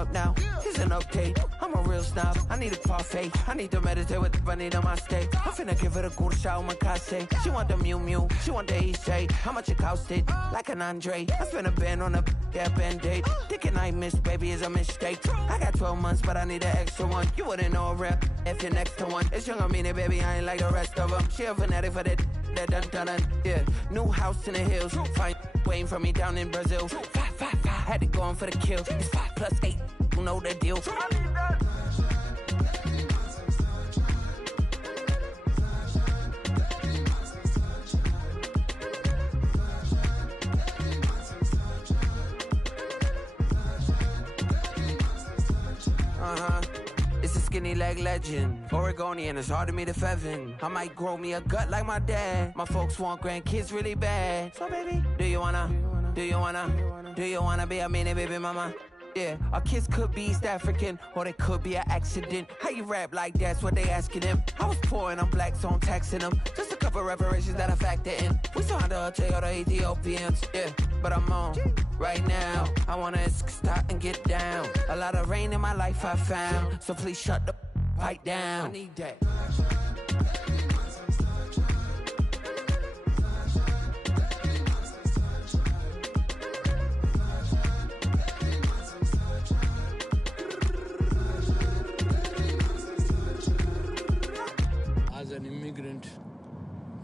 up now. Here's an update. I'm a real snob. I need a parfait. I need to meditate with the bunny on my steak. I'm finna give her a good shot with my case. She want the Mew Mew. She want the East J. How much it costed? Like an Andre. I spent a band on a band-aid. Thinking I missed, baby, is a mistake. I got 12 months, but I need an extra one. You wouldn't know a rep if you're next to one. It's young, I mean it, baby. I ain't like the rest of them. She a fanatic for that dun. Yeah, new house in the hills. Fine, waiting for me down in Brazil. 5, had to go on for the kill. It's 5 + 8. You know the deal. It's a skinny leg legend. Oregonian, it's hard to meet a Fevin. I might grow me a gut like my dad. My folks want grandkids really bad. So baby, do you wanna be a mini baby mama? Yeah, our kids could be East African, or they could be an accident. How you rap like that's what they asking him. I was poor and I'm black, so I'm taxing them. Just a couple reparations that I factor in. We saw the Toyota Ethiopians, yeah, but I'm on right now. I wanna stop and get down. A lot of rain in my life I found, so please shut the pipe down. I need that. As an immigrant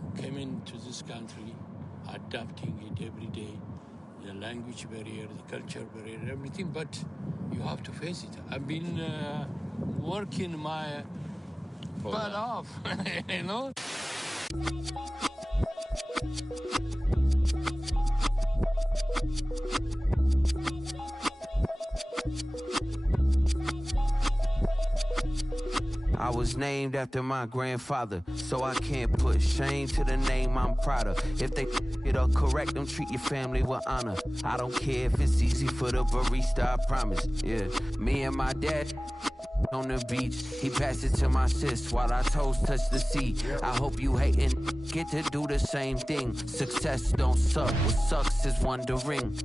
who came into this country, adapting it every day, the language barrier, the culture barrier, everything, but you have to face it. I've been working my butt off, you know? I was named after my grandfather, so I can't put shame to the name I'm proud of. If they it up correct, them treat your family with honor. I don't care if it's easy for the barista, I promise. Yeah, me and my dad on the beach, he passed it to my sis while our toes touch the sea. I hope you hatin' get to do the same thing. Success don't suck, what sucks is wondering.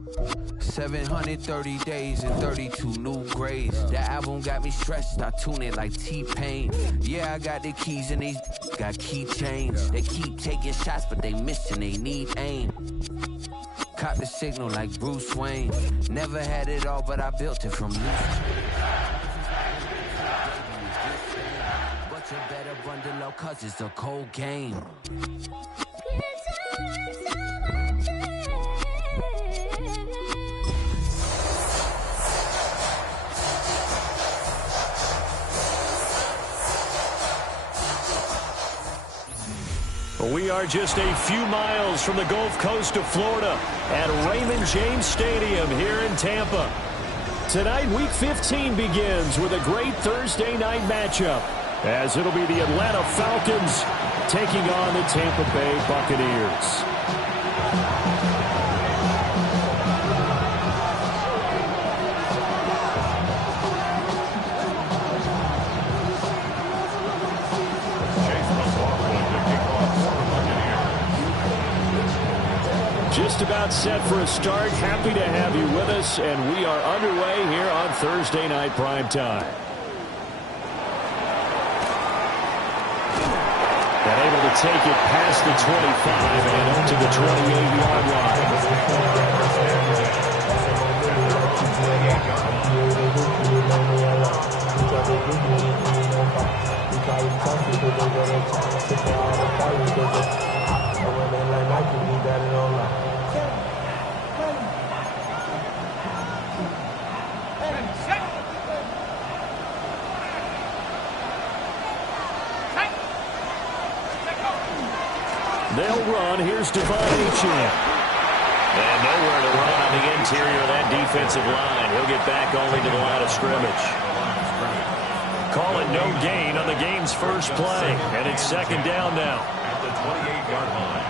730 days and 32 new grades. The album got me stressed, I tune it like T-Pain. Yeah, I got the keys and these got keychains. They keep taking shots, but they missing, they need aim. Caught the signal like Bruce Wayne. Never had it all, but I built it from loose. But you better bundle low, cause it's a cold game. We are just a few miles from the Gulf Coast of Florida at Raymond James Stadium here in Tampa. Tonight, Week 15 begins with a great Thursday night matchup, as it'll be the Atlanta Falcons taking on the Tampa Bay Buccaneers. Just about set for a start. Happy to have you with us, and we are underway here on Thursday Night Primetime. And able to take it past the 25 and up to the 28-yard line. They'll run. Here's Devon Achane. And nowhere to run on the interior of that defensive line. He'll get back only to the line of scrimmage. Call it no gain on the game's first play. And it's second down now. At the 28-yard line.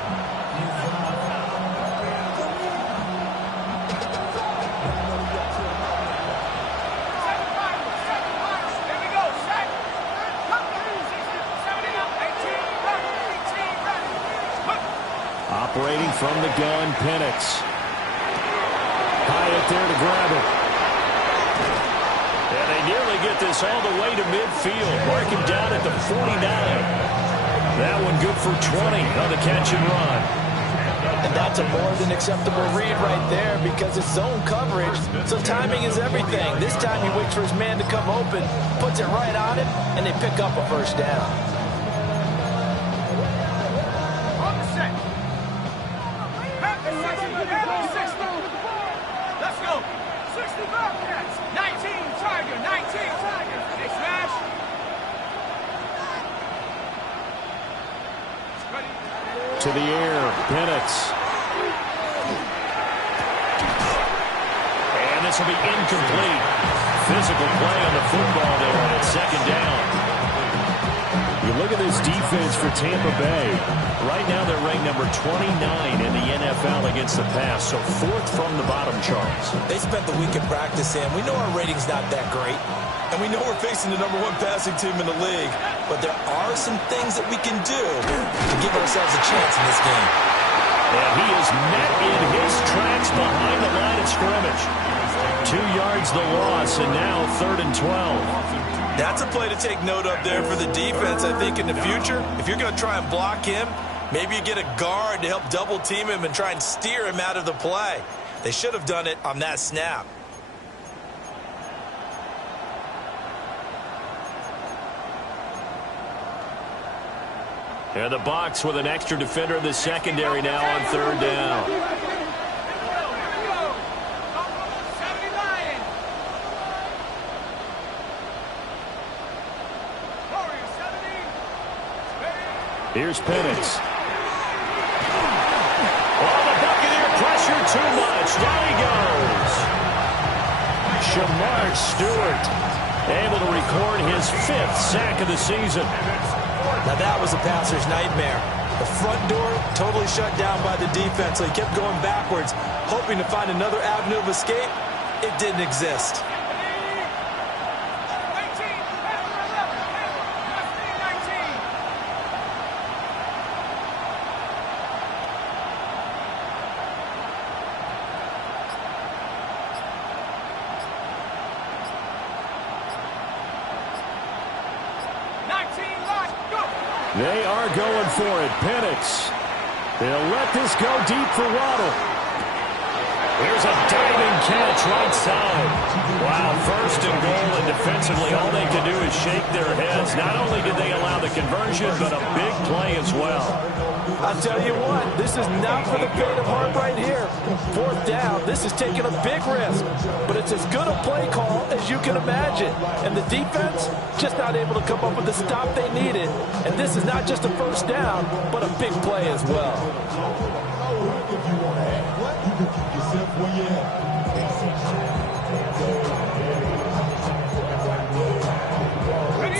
Operating from the gun, Penix. Hyatt there to grab it. get this all the way to midfield. Mark him down at the 49. That one good for 20 on the catch and run. And that's a more than acceptable read right there because it's zone coverage, so timing is everything. This time he waits for his man to come open, puts it right on him, and they pick up a first down. Let's go. 65 cats. 19 Tiger. 19 Tiger. Hey, Smash. To the air, Penix. And this will be incomplete. Physical play on the football there, and it's second down. You look at this defense for Tampa Bay. Right now they're ranked number 29 in the NFL against the pass, so fourth from the bottom charts. They spent the week in practice, Sam. We know our rating's not that great, and we know we're facing the number 1 passing team in the league, but there are some things that we can do to give ourselves a chance in this game. And he is met in his tracks behind the line of scrimmage. 2 yards the loss, and now 3rd and 12. That's a play to take note of there for the defense. I think in the future, if you're going to try and block him, maybe you get a guard to help double team him and try and steer him out of the play. They should have done it on that snap. And the Bucs with an extra defender in the secondary now on 3rd down. Here's Penix. Oh, the Buccaneer pressure too much. Down he goes. Shamar Stewart able to record his 5th sack of the season. Now that was a passer's nightmare. The front door totally shut down by the defense, so he kept going backwards, hoping to find another avenue of escape. It didn't exist. They are going for it. Penix. They'll let this go deep for Waddle. Here's a diving catch right side. Wow, 1st and goal, and defensively all they can do is shake their heads. Not only did they allow the conversion, but a big play as well. I'll tell you what, this is not for the faint of heart right here. 4th down, this is taking a big risk, but it's as good a play call as you can imagine. And the defense just not able to come up with the stop they needed. And this is not just a 1st down, but a big play as well.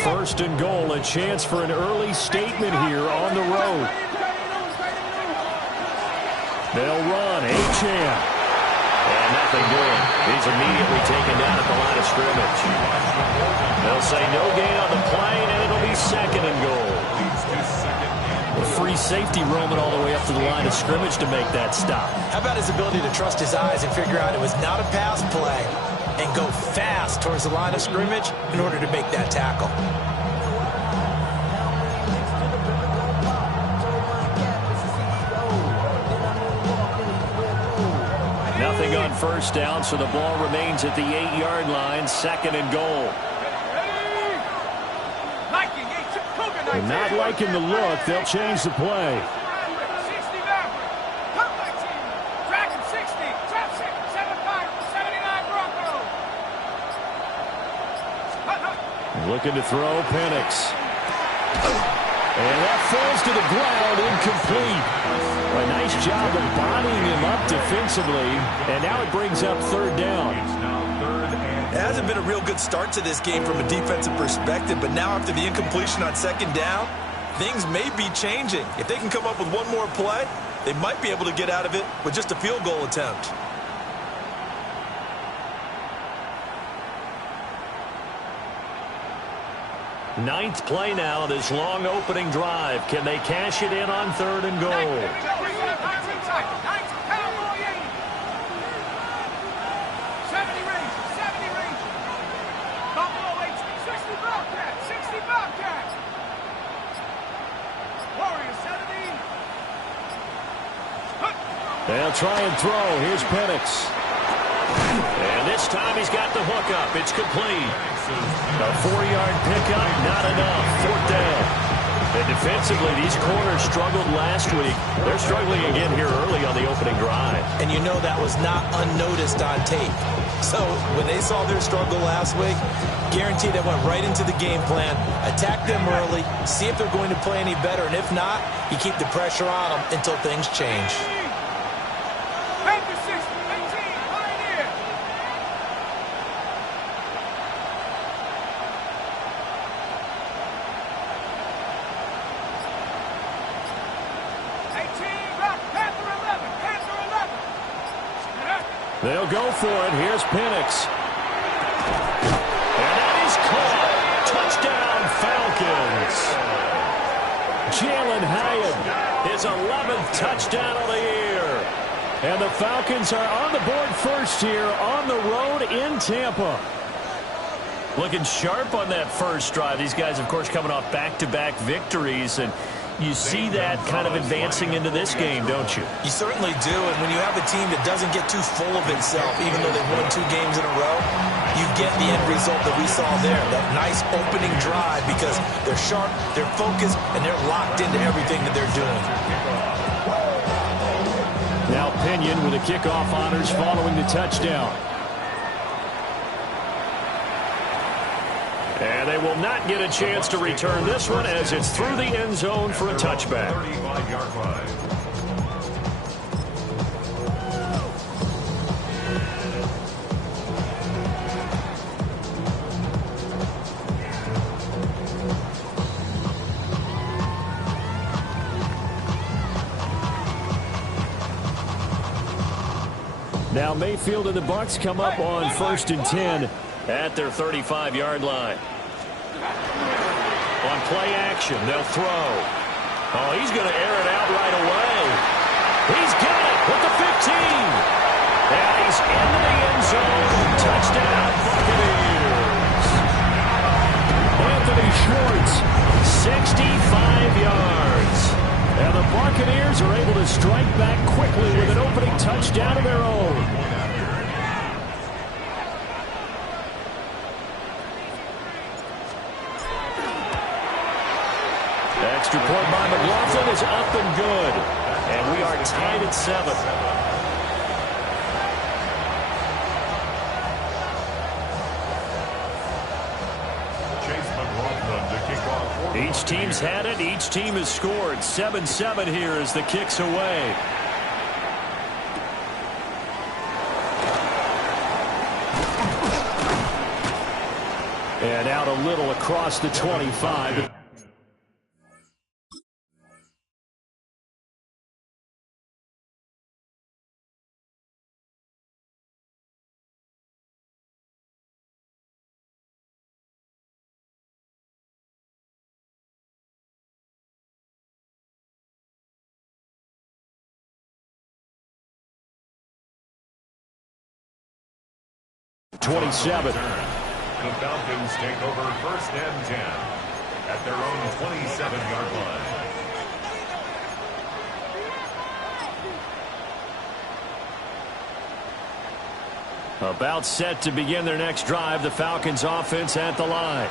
1st and goal, a chance for an early statement here on the road. They'll run. Achane. And nothing doing. He's immediately taken down at the line of scrimmage. They'll say no gain on the play, and it'll be 2nd and goal. A free safety roaming all the way up to the line of scrimmage to make that stop. How about his ability to trust his eyes and figure out it was not a pass play and go fast towards the line of scrimmage in order to make that tackle. Nothing on 1st down, so the ball remains at the 8-yard line. 2nd and goal. And not liking the look, they'll change the play. Looking to throw, Penix. And that falls to the ground, incomplete. A nice job of bodying him up defensively, and now it brings up 3rd down. It hasn't been a real good start to this game from a defensive perspective, but now after the incompletion on 2nd down, things may be changing. If they can come up with one more play, they might be able to get out of it with just a field goal attempt. Ninth play now, this long opening drive. Can they cash it in on 3rd and goal? They'll try and throw. Here's Penix. And this time he's got the hook up. It's complete. A 4-yard pickup, not enough. 4th down. And defensively, these corners struggled last week. They're struggling again here early on the opening drive. And you know that was not unnoticed on tape. So when they saw their struggle last week, guaranteed they went right into the game plan, attack them early, see if they're going to play any better, and if not, you keep the pressure on them until things change. They'll go for it. Here's Penix. And that is caught. Touchdown, Falcons. Jalen Hyatt, his 11th touchdown of the year. And the Falcons are on the board first here on the road in Tampa. Looking sharp on that first drive. These guys, of course, coming off back-to-back victories, and you see that kind of advancing into this game, don't you? You certainly do, and when you have a team that doesn't get too full of itself, even though they've won 2 games in a row, you get the end result that we saw there, that nice opening drive, because they're sharp, they're focused, and they're locked into everything that they're doing. Now Pinion with the kickoff honors following the touchdown. And they will not get a chance to return this one as it's through the end zone for a touchback. 35-yard line. Now Mayfield and the Bucs come up on 1st and 10 at their 35-yard line. On play action, they'll throw. Oh, he's going to air it out right away. He's got it with the 15. And he's into the end zone. Touchdown, Buccaneers. Anthony Schwartz, 65 yards. And the Buccaneers are able to strike back quickly with an opening touchdown of their own. Extra point by McLaughlin is up and good. And we are tied at 7. Each team's had it. Each team has scored. 7-7 here as the kick's away. And out a little across the 25. The Falcons take over 1st and 10 at their own 27-yard line. About set to begin their next drive, the Falcons offense at the line.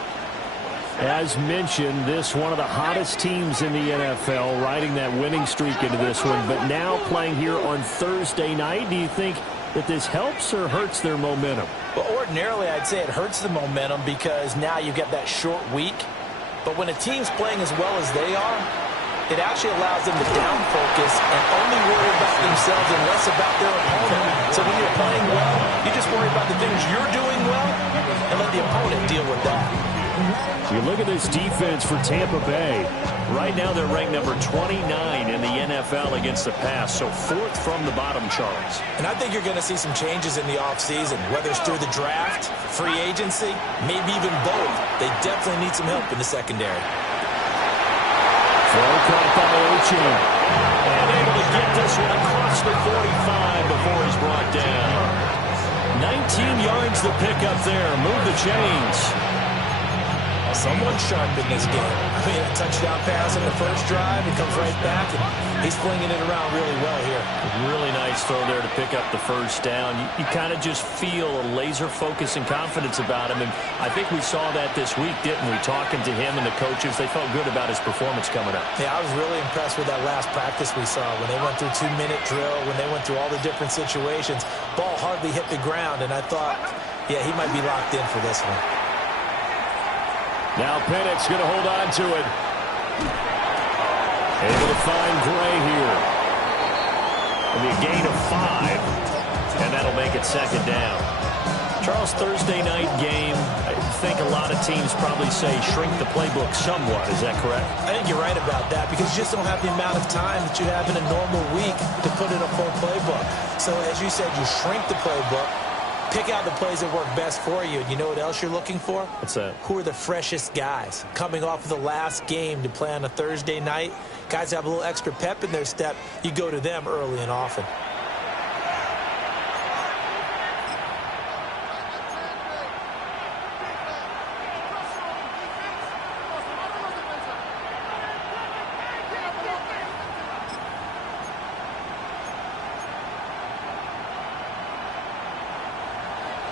As mentioned, this one of the hottest teams in the NFL, riding that winning streak into this one, but now playing here on Thursday night. Do you think that this helps or hurts their momentum? Well, ordinarily, I'd say it hurts the momentum because now you get that short week. But when a team's playing as well as they are, it actually allows them to down focus and only worry about themselves and less about their opponent. So when you're playing well, you just worry about the things you're doing well and let the opponent deal with that. You look at this defense for Tampa Bay. Right now they're ranked number 29 in the NFL against the pass, so 4th from the bottom, Charles. And I think you're going to see some changes in the offseason, whether it's through the draft, free agency, maybe even both. They definitely need some help in the secondary. Throw caught by Ochin. And able to get this one across the 45 before he's brought down. 19 yards to pick up there. Move the chains. Someone sharp in this game. I mean, a touchdown pass on the first drive. It comes right back, and he's flinging it around really well here. Really nice throw there to pick up the first down. You kind of just feel a laser focus and confidence about him, and I think we saw that this week, didn't we? Talking to him and the coaches, they felt good about his performance coming up. Yeah, I was really impressed with that last practice we saw when they went through 2-minute drill, when they went through all the different situations. Ball hardly hit the ground, and I thought, yeah, he might be locked in for this one. Now Pennick's going to hold on to it. Able to find Gray here. It'll be a gain of 5, and that'll make it second down. Charles, Thursday night game, I think a lot of teams probably say shrink the playbook somewhat. Is that correct? I think you're right about that because you just don't have the amount of time that you have in a normal week to put in a full playbook. So as you said, you shrink the playbook. Pick out the plays that work best for you. And you know what else you're looking for? What's that? Who are the freshest guys? Coming off of the last game to play on a Thursday night, guys have a little extra pep in their step. You go to them early and often.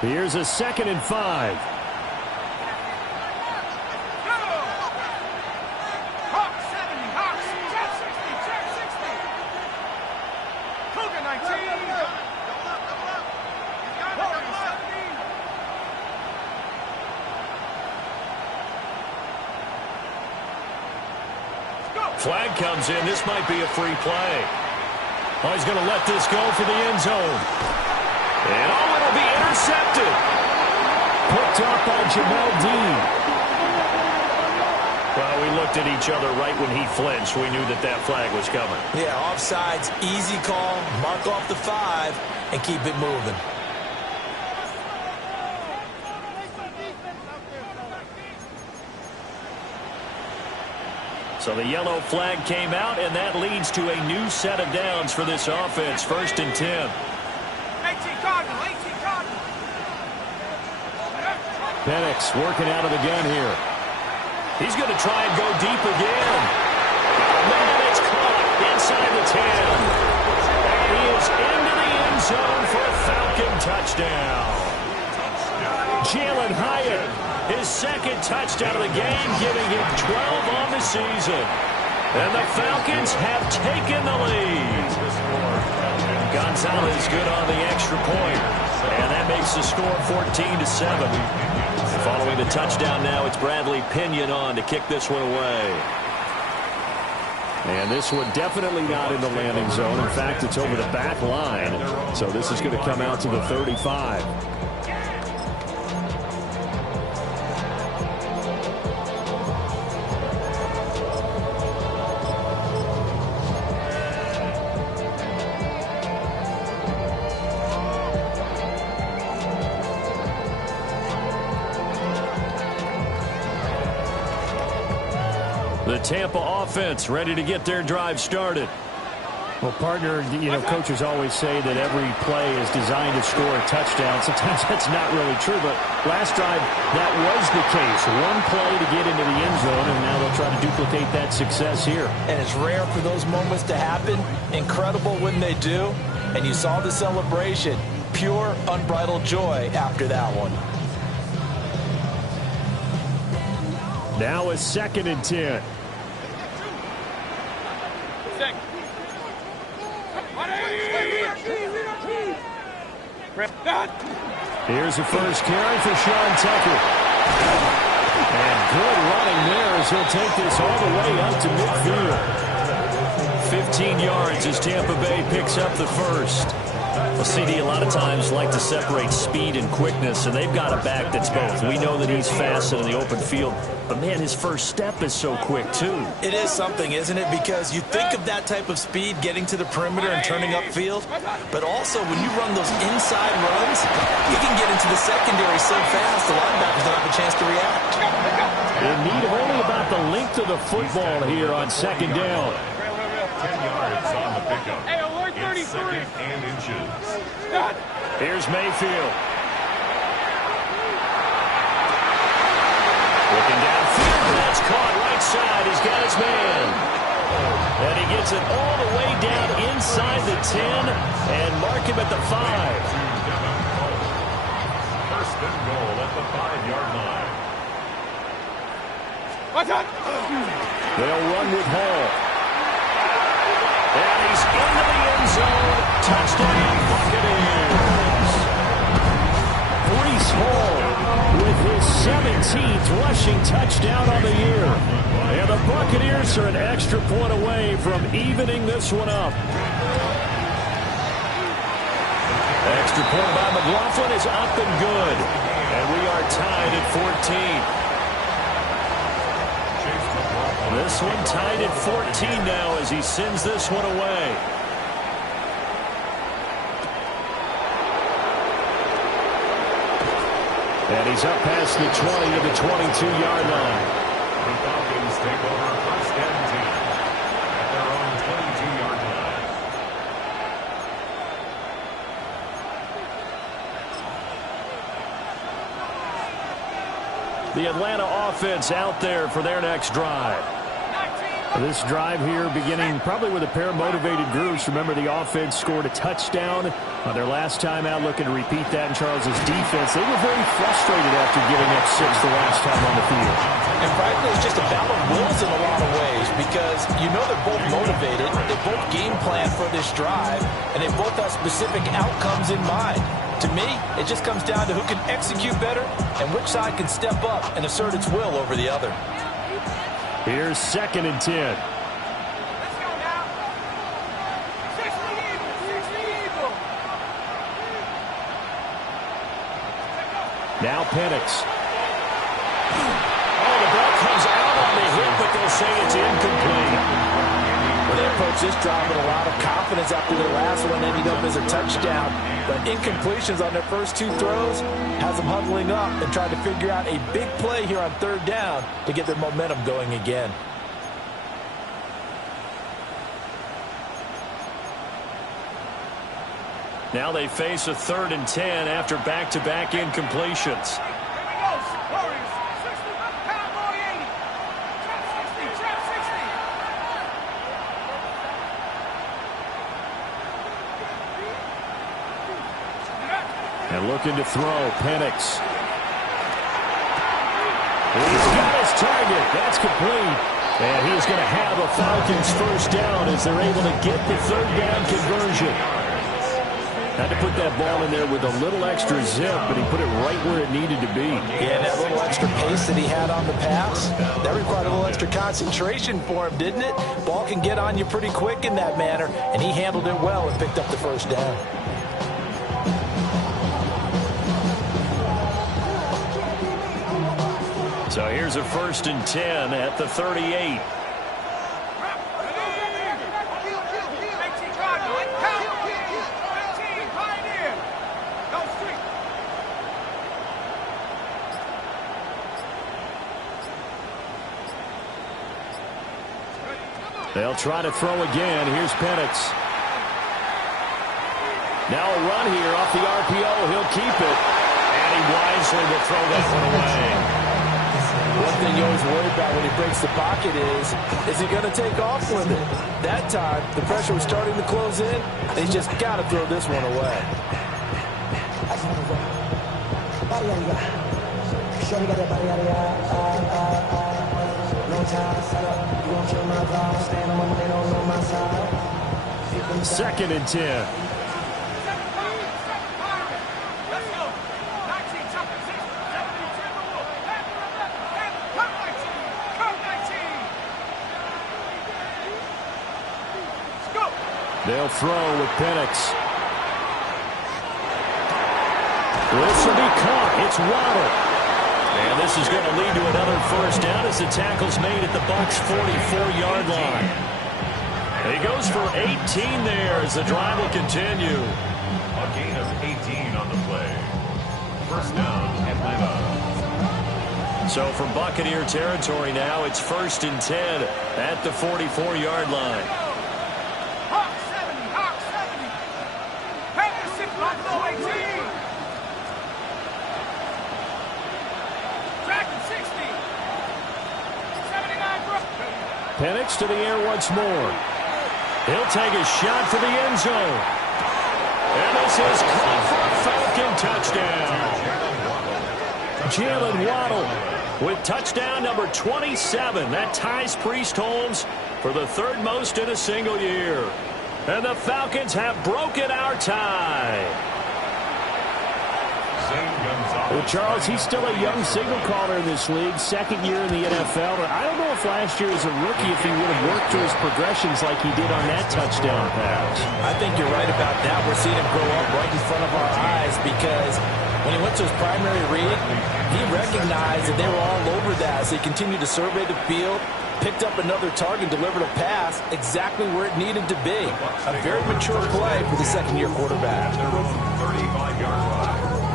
Here's a 2nd and 5. Hawks 70, Hawks, check 60, check 60. Cougar 19. Flag comes in. This might be a free play. Oh, he's going to let this go for the end zone. And it'll be intercepted. Picked up by Jamel Dean. Well, we looked at each other right when he flinched. We knew that that flag was coming. Yeah, offsides, easy call. Mark off the 5 and keep it moving. So the yellow flag came out, and that leads to a new set of downs for this offense. 1st and 10. 18 Cardinal, 18 Cardinal. Penix working out of the gun here. He's going to try and go deep again. Man, it's caught inside the 10. And he is into the end zone for a Falcon touchdown. Jalen Hyatt, his 2nd touchdown of the game, giving him 12 on the season. And the Falcons have taken the lead. Gonzalez good on the extra point. And that makes the score 14-7. Following the touchdown now, it's Bradley Pinion on to kick this one away. And this one definitely not in the landing zone. In fact, it's over the back line. So this is going to come out to the 35. The Tampa offense ready to get their drive started. Well, partner, you know, coaches always say that every play is designed to score a touchdown. Sometimes that's not really true, but last drive, that was the case. One play to get into the end zone, and now they'll try to duplicate that success here. And it's rare for those moments to happen. Incredible when they do. And you saw the celebration. Pure, unbridled joy after that one. Now a 2nd and 10. Here's the first carry for Sean Tucker. And good running there as he'll take this all the way up to midfield. 15 yards as Tampa Bay picks up the first. Well, CD, a lot of times like to separate speed and quickness, and they've got a back that's both. We know that he's fast in the open field, but, man, his first step is so quick, too. It is something, isn't it? Because you think of that type of speed getting to the perimeter and turning upfield, but also when you run those inside runs, you can get into the secondary so fast the linebackers don't have a chance to react. In need of only about the length of the football here on 2nd down. 10 yards on the pickup. It's 2nd and inches. Here's Mayfield. Looking downfield. side. He's got his man. And he gets it all the way down inside the 10 and mark him at the 5. First and goal at the 5-yard line. They'll run with Hall. And he's into the end zone. Touchdown, Buccaneers. Breece Hall with his 17th rushing touchdown on the year. And the Buccaneers are an extra point away from evening this one up. Extra point by McLaughlin is up and good. And we are tied at 14. This one tied at 14 now as he sends this one away. And he's up past the 20 to the 22-yard line. The Falcons take over first and 10 at their own 22-yard line. The Atlanta offense out there for their next drive. This drive here beginning probably with a pair of motivated groups. Remember, the offense scored a touchdown on their last time out, looking to repeat that in Charles's defense. They were very frustrated after giving up 6 the last time on the field. And frankly, it's just a battle of wills in a lot of ways because you know they're both motivated, they both game plan for this drive, and they both have specific outcomes in mind. To me, it just comes down to who can execute better and which side can step up and assert its will over the other. Here's 2nd and 10. Let's go now. 60 Eagle, 60 Eagle. Now Penix. Oh, the ball comes out on the hit, but they'll say it's incomplete. Well, they approach this drive with a lot of confidence after their last one ended up as a touchdown. But incompletions on their first 2 throws has them huddling up and trying to figure out a big play here on 3rd down to get their momentum going again. Now they face a 3rd and 10 after back-to-back incompletions. Here we go, Warriors. 60, Cowboy 80. Trap 60, trap 60. And looking to throw, Penix. He's got his target. That's complete. And he's going to have a Falcons first down as they're able to get the 3rd down conversion. Had to put that ball in there with a little extra zip, but he put it right where it needed to be. Yeah, that little extra pace that he had on the pass, that required a little extra concentration for him, didn't it? Ball can get on you pretty quick in that manner, and he handled it well and picked up the first down. So here's a 1st and 10 at the 38. They'll try to throw again. Here's Penix. Now a run here off the RPO. He'll keep it. And he wisely will throw that one away. One thing you always worry about when he breaks the pocket is he going to take off with it? That time, the pressure was starting to close in, and he's just got to throw this one away. Second and 10. They'll throw with Penix. This will be caught. It's Waddle. And this is going to lead to another first down as the tackle's made at the Bucs' 44-yard line. He goes for 18 there as the drive will continue. A gain of 18 on the play. First down, Atlanta. So from Buccaneer territory now, it's 1st and 10 at the 44-yard line. Hawk 70, Hawk 70. Panthers 6, Buffalo 18. Dragon 60. 79 for a Penix to the air once more. He'll take a shot for the end zone. And this is caught for a Falcon touchdown. Jalen Waddle with touchdown number 27. That ties Priest Holmes for the third most in a single year. And the Falcons have broken our tie. Well, Charles, he's still a young signal caller in this league, second year in the NFL. But I don't know if last year as a rookie if he would have worked through his progressions like he did on that touchdown pass. I think you're right about that. We're seeing him grow up right in front of our eyes because when he went to his primary read, he recognized that they were all over that. So he continued to survey the field, picked up another target, delivered a pass exactly where it needed to be. A very mature play for the second-year quarterback. 35-yard line.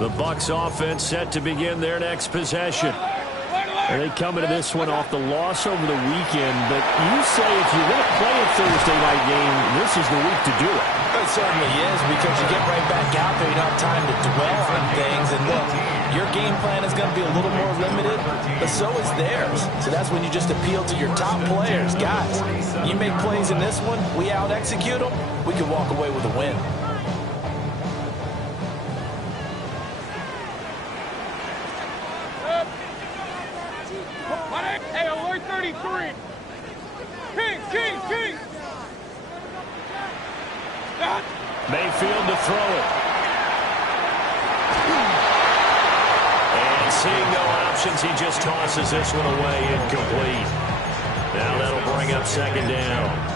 The Bucs offense set to begin their next possession. And they come into this one off the loss over the weekend. But you say if you're going to play a Thursday night game, this is the week to do it. It certainly is because you get right back out there. You don't have time to dwell on things. And look, your game plan is going to be a little more limited, but so is theirs. So that's when you just appeal to your top players. Guys, you make plays in this one, we out-execute them, we can walk away with a win. Hey, alert 33. King. Mayfield to throw it. And seeing no options, he just tosses this one away, incomplete. Now that'll bring up second down.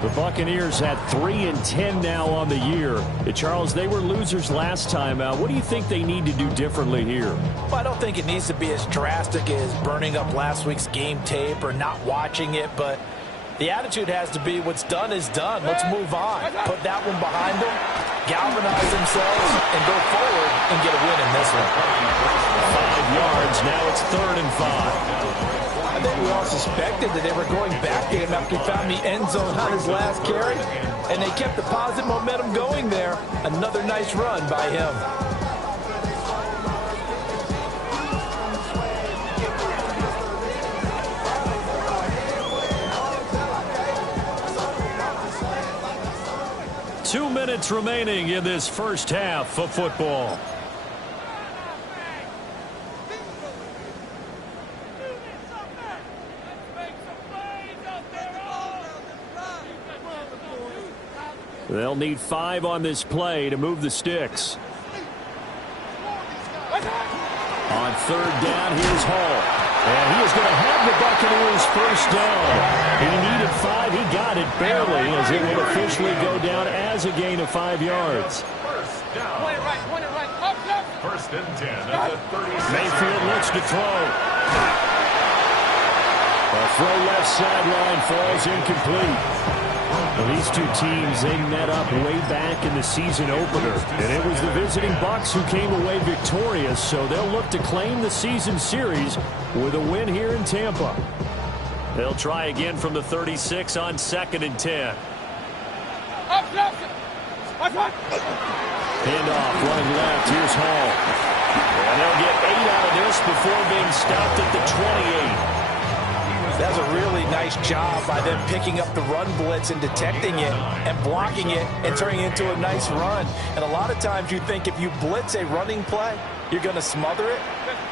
The Buccaneers had 3-10 now on the year. Charles, they were losers last time out. What do you think they need to do differently here? Well, I don't think it needs to be as drastic as burning up last week's game tape or not watching it, but the attitude has to be what's done is done. Let's move on. Put that one behind them, galvanize themselves, and go forward and get a win in this one. 5 yards. Now it's 3rd and 5. I think we all suspected that they were going back to him after he found the end zone on his last carry, and they kept the positive momentum going there. Another nice run by him. Two minutes remaining in this first half of football. They'll need 5 on this play to move the sticks. On 3rd down, here's Hall. And he is going to have the Buccaneers first down. He needed 5. He got it barely as it will officially go down as a gain of 5 yards. First down. Point it right. Up. First and 10 at the 36. Mayfield looks to throw. A throw left sideline falls incomplete. Well, these two teams, they met up way back in the season opener. And it was the visiting Bucs who came away victorious, so they'll look to claim the season series with a win here in Tampa. They'll try again from the 36 on 2nd and 10. Handoff, running left. Here's Hall. And they'll get 8 out of this before being stopped at the 28. That's a really nice job by them picking up the run blitz and detecting it and blocking it and turning it into a nice run. And a lot of times you think if you blitz a running play, you're going to smother it.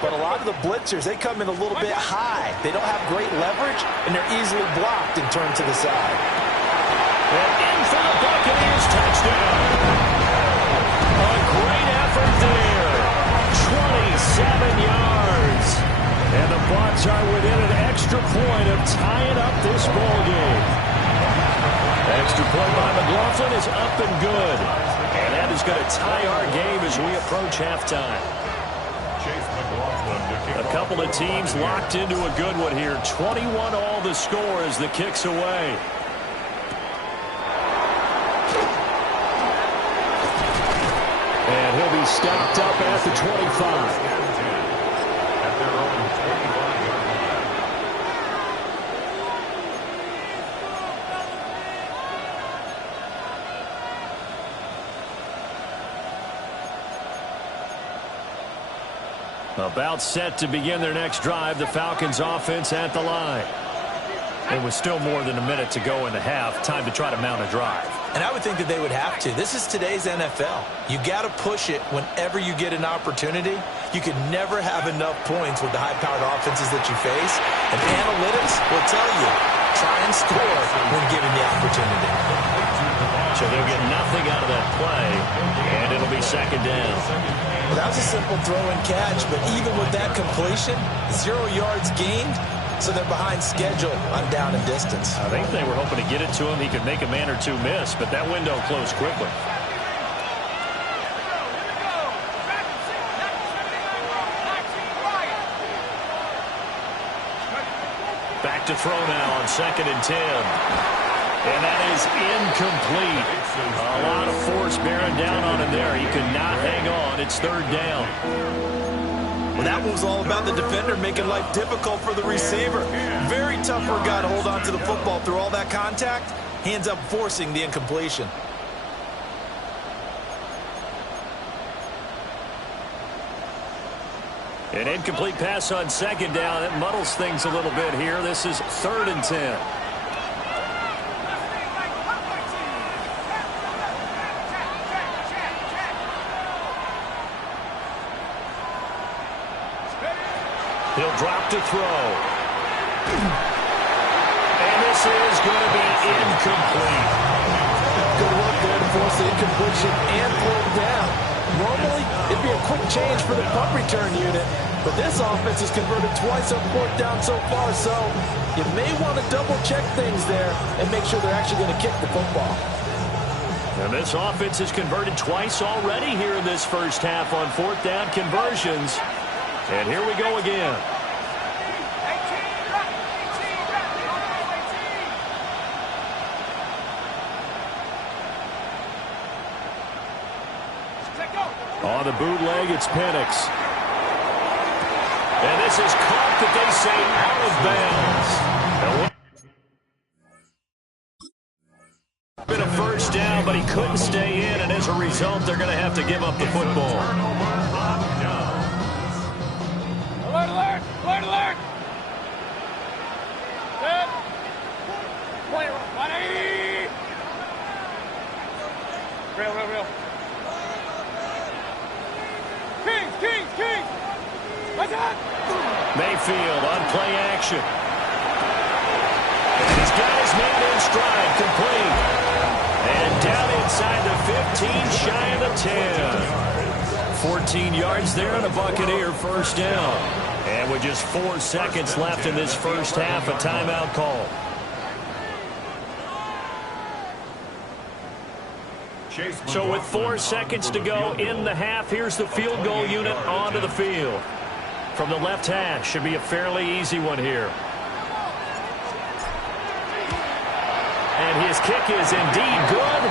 But a lot of the blitzers, they come in a little bit high. They don't have great leverage, and they're easily blocked and turned to the side. And in for the Buccaneers touchdown. A great effort there. 27 yards. And the Bucs are within an extra point of tying up this ball game. Extra point by McLaughlin is up and good. And that is going to tie our game as we approach halftime. A couple of teams locked into a good one here. 21 all the score as the kick's away. And he'll be stopped up at the 25. About set to begin their next drive. The Falcons offense at the line. It was still more than a minute to go in the half. Time to try to mount a drive. And I would think that they would have to. This is today's NFL. You got to push it whenever you get an opportunity. You could never have enough points with the high-powered offenses that you face. And analytics will tell you, try and score when given the opportunity. So they'll get nothing out of that play, and it'll be second down. Well, that was a simple throw and catch, but even with that completion, 0 yards gained, so they're behind schedule on down and distance. I think they were hoping to get it to him. He could make a man or two miss, but that window closed quickly. Back to throw now on 2nd and 10. And that is incomplete. A lot of force bearing down on him there. He could not hang on. It's 3rd down. Well, that was all about the defender making life difficult for the receiver. Very tough for a guy to hold on to the football through all that contact. He ends up forcing the incompletion. An incomplete pass on 2nd down. It muddles things a little bit here. This is 3rd and 10. He'll drop to throw. And this is going to be incomplete. Good work there to force the incompletion and pull him down. Normally, it'd be a quick change for the punt return unit, but this offense has converted twice on 4th down so far, so you may want to double-check things there and make sure they're actually going to kick the football. And this offense has converted twice already here in this first half on 4th down conversions. And here we go again. On the bootleg, it's Penix. And this is caught that they say out of bounds. Been a first down, but he couldn't stay in, and as a result, they're going to have to give up the football. Alert, alert! Alert, alert! Good. 180! Real. Kings! What's that? Mayfield on play action. And he's got his man in stride, complete. And down inside the 15, shy of the 10. 14 yards there on a Buccaneer first down. And with just 4 seconds left in this first half, a timeout call. So with 4 seconds to go in the half, here's the field goal unit onto the field. From the left hash, should be a fairly easy one here. And his kick is indeed good.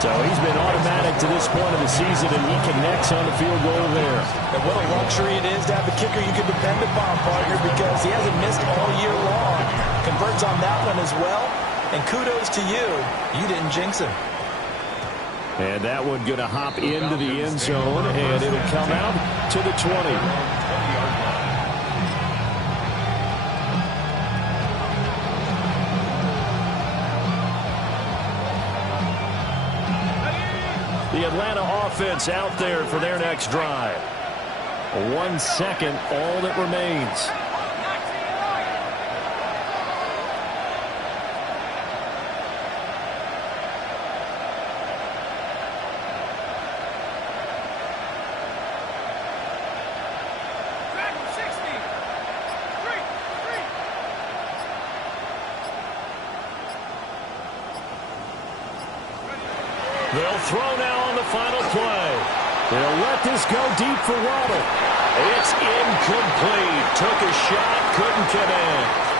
So he's been automatic to this point of the season, and he connects on the field goal there. And what a luxury it is to have a kicker you can depend upon, partner, because he hasn't missed all year long. Converts on that one as well. And kudos to you. You didn't jinx him. And that one going to hop into the end zone, and it'll come out to the 20. The Atlanta offense out there for their next drive. 1 second, all that remains. They'll throw now on the final play. They'll let this go deep for Waddle. It's incomplete. Took a shot, couldn't get in.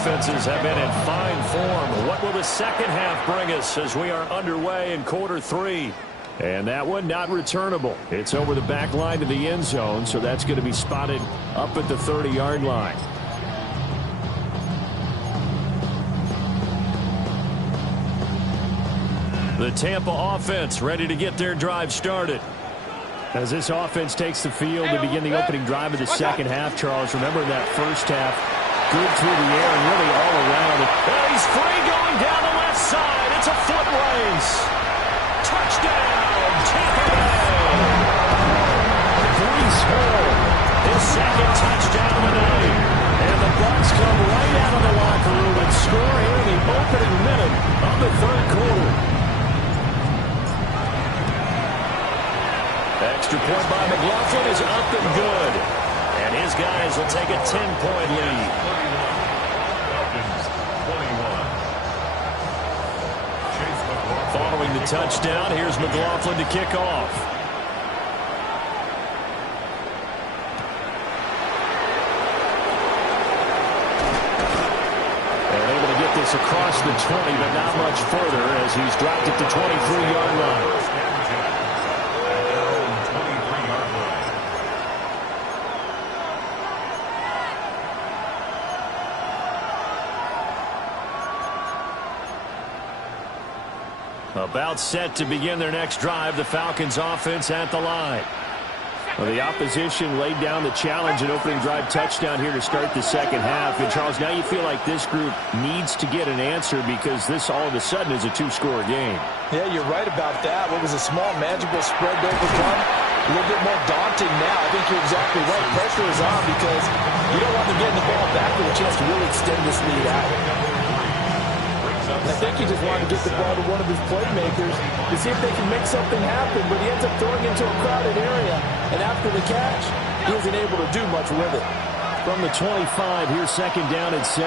offenses have been in fine form. What will the second half bring us as we are underway in quarter 3? And that one not returnable. It's over the back line to the end zone, so that's going to be spotted up at the 30-yard line. The Tampa offense ready to get their drive started. As this offense takes the field to begin the opening drive of the second half, Charles, remember that first half, good through the air and really all around. And he's free going down the left side. It's a foot race. Touchdown, Tampa Bay. Breece Hall, His second touchdown of the night. and the Bucs come right out of the locker room and score here in the opening minute of the third quarter. Extra point by McLaughlin is up and good. And his guys will take a 10-point lead. Following the touchdown, here's McLaughlin to kick off. And able to get this across the 20, but not much further as he's dropped it to 23-yard line. About set to begin their next drive, the Falcons offense at the line. Well, the opposition laid down the challenge and opening drive touchdown here to start the second half. And, Charles, now you feel like this group needs to get an answer because this all of a sudden is a two-score game. Yeah, you're right about that. What was a small, manageable spread to overcome, a little bit more daunting now. I think you're exactly right. Pressure is on because you don't want them getting the ball back with a chance to really extend this lead out. I think he just wanted to get the ball to one of his playmakers to see if they can make something happen, but he ends up throwing into a crowded area, and after the catch, he wasn't able to do much with it. From the 25, here's second down and 7.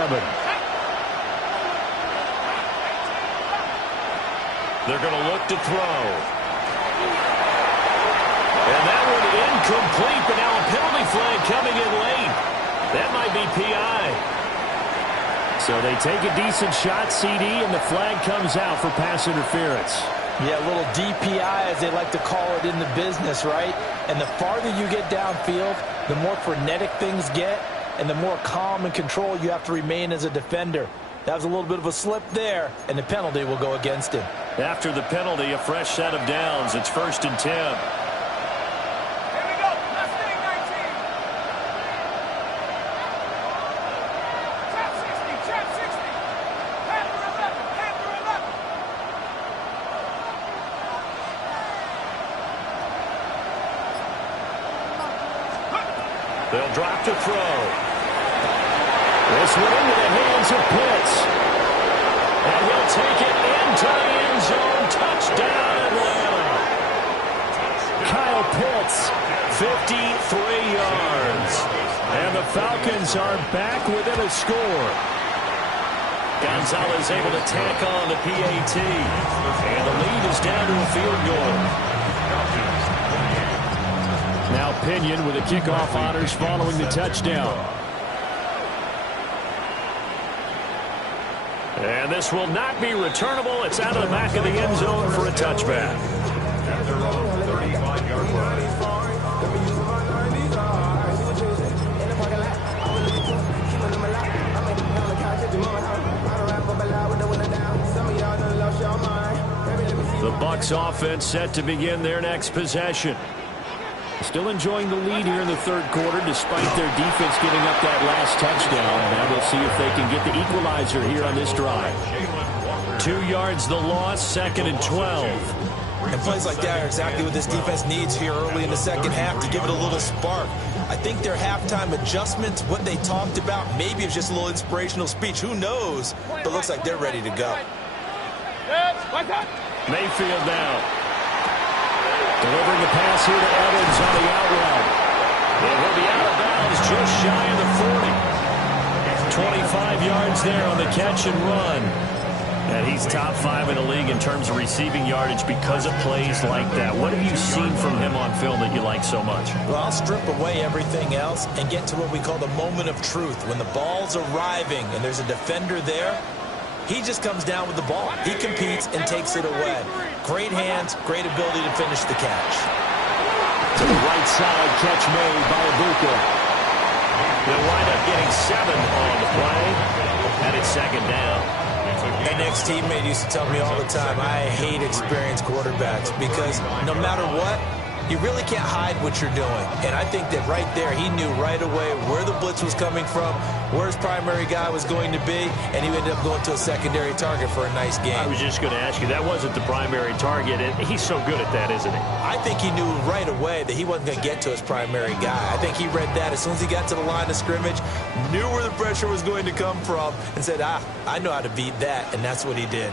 They're going to look to throw. And that one incomplete, but now a penalty flag coming in late. That might be PI. So they take a decent shot, CD, and the flag comes out for pass interference. Yeah, a little DPI, as they like to call it in the business, right? And the farther you get downfield, the more frenetic things get, and the more calm and control you have to remain as a defender. That was a little bit of a slip there, and the penalty will go against him. After the penalty, a fresh set of downs. It's 1st and 10. They'll drop to throw. This one into the hands of Pitts. And he'll take it into the end zone. Touchdown, Atlanta. Kyle Pitts, 53 yards. and the Falcons are back within a score. Gonzalez able to tack on the PAT. And the lead is down to a field goal. Now Pinion with the kickoff honors following the touchdown. And this will not be returnable. It's out of the back of the end zone for a touchback. At their own 35-yard line. The Bucs offense set to begin their next possession. Still enjoying the lead here in the third quarter despite their defense giving up that last touchdown. Now we'll see if they can get the equalizer here on this drive. 2 yards the loss, 2nd and 12. And plays like that are exactly what this defense needs here early in the second half to give it a little spark. I think their halftime adjustment, what they talked about, maybe it's just a little inspirational speech. Who knows? But looks like they're ready to go. Mayfield now. Delivering the pass here to Evans on the out route. And he'll be out of bounds just shy of the 40. 25 yards there on the catch and run. And he's top 5 in the league in terms of receiving yardage because of plays like that. What have you seen from him on film that you like so much? Well, I'll strip away everything else and get to what we call the moment of truth. When the ball's arriving and there's a defender there, he just comes down with the ball. He competes and takes it away. Great hands, great ability to finish the catch. To the right side, catch made by Ibuka. They'll wind up getting 7 on the play, and it's second down. An ex-teammate used to tell me all the time, I hate experienced quarterbacks because no matter what, you really can't hide what you're doing. And I think that right there, he knew right away where the blitz was coming from, where his primary guy was going to be, and he ended up going to a secondary target for a nice game. I was just going to ask you, that wasn't the primary target, and he's so good at that, isn't he? I think he knew right away that he wasn't going to get to his primary guy. I think he read that as soon as he got to the line of scrimmage, knew where the pressure was going to come from, and said, I know how to beat that, and that's what he did.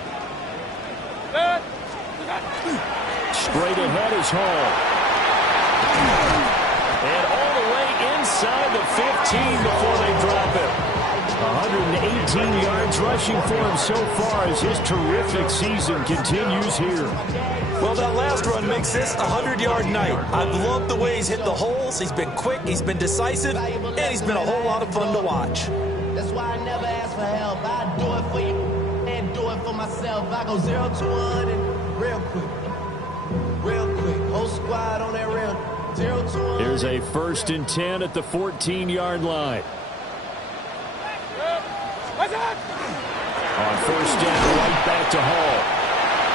Straight ahead is Hall. And all the way inside the 15 before they drop it. 118 yards rushing for him so far as his terrific season continues here. Well, that last run makes this a 100-yard night. I've loved the way he's hit the holes. He's been quick, he's been decisive, and he's been a whole lot of fun to watch. That's why I never ask for help. I do it for you and do it for myself. I go 0 to 100 real quick. Real quick. Whole squad on that real 0 to 100. Here's a 1st and 10 at the 14-yard line. On 1st down, right back to Hall.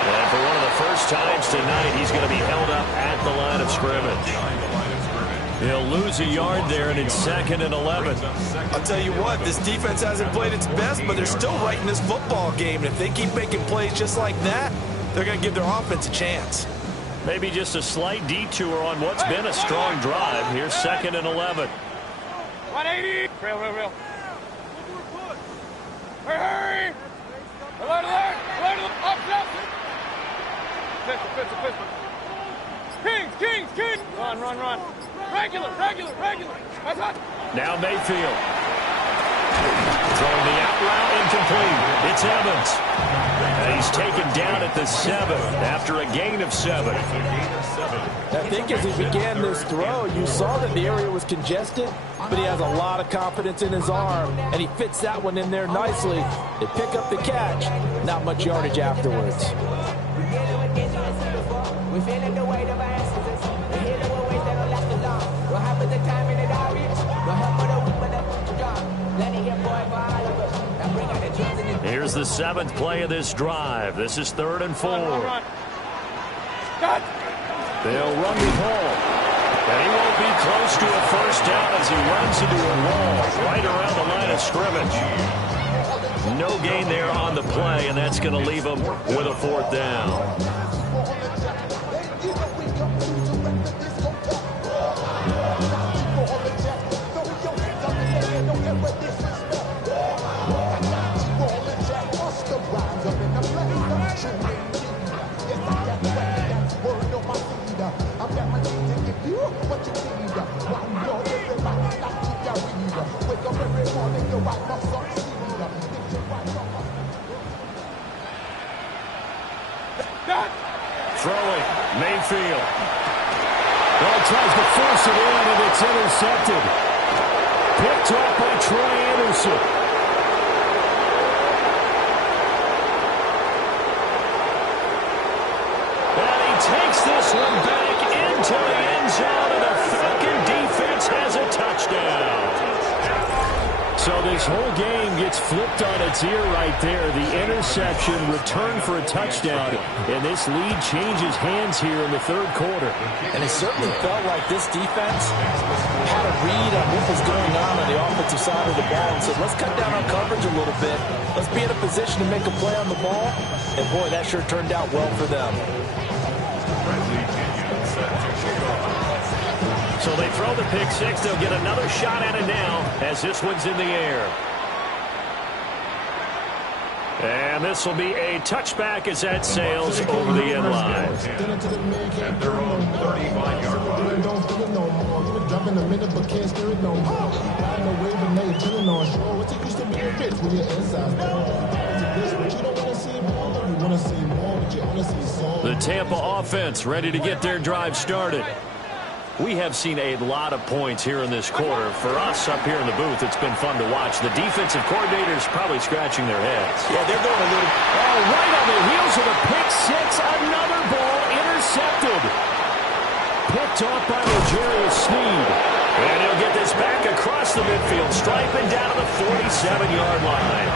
And for one of the first times tonight, he's going to be held up at the line of scrimmage. He'll lose a yard there, and it's 2nd and 11. I'll tell you what, this defense hasn't played its best, but they're still right in this football game. And if they keep making plays just like that, they're going to give their offense a chance. Maybe just a slight detour on what's been a strong drive. Here's 2nd and 11. 180. Real. Hurry. Alert. Up. Pistol. Kings. Run. Regular. That's hot. Now Mayfield. Throwing the out route incomplete. It's Evans. And he's taken down at the 7 after a gain of 7. I think as he began this throw, you saw that the area was congested, but he has a lot of confidence in his arm, and he fits that one in there nicely. They pick up the catch, not much yardage afterwards. We feeling the weight of our ancestors. We hear the ways that will last long. What happened to time in the diaries? What happened to weak, but the strong. Let it get boy for all of us. Now bring out the drums in the... Here's the 7th play of this drive. This is 3rd and 4. Run. They'll run with Hall. And he won't be close to a 1st down as he runs into a wall right around the line of scrimmage. No gain there on the play, and that's going to leave him with a 4th down. Throwing, Mayfield. Well, tries to force it in, and it's intercepted. Picked off by Troy Anderson. And he takes this one back into the end zone, and the Falcon defense has a touchdown. So this whole game gets flipped on its ear right there. The interception, return for a touchdown, and this lead changes hands here in the 3rd quarter. And it certainly felt like this defense had a read on what was going on the offensive side of the ball and said, let's cut down on coverage a little bit. Let's be in a position to make a play on the ball. And, boy, that sure turned out well for them. So they throw the pick 6. They'll get another shot at it now as this one's in the air. And this will be a touchback as that sails over the end line. At their own 35-yard line. The Tampa offense ready to get their drive started. We have seen a lot of points here in this quarter. For us up here in the booth, it's been fun to watch. The defensive coordinators probably scratching their heads. Yeah, they're going a little... Oh, right on the heels of a pick six. Another ball intercepted. Picked off by L'Jarius Sneed. And he'll get this back across the midfield stripe and down to the 47-yard line.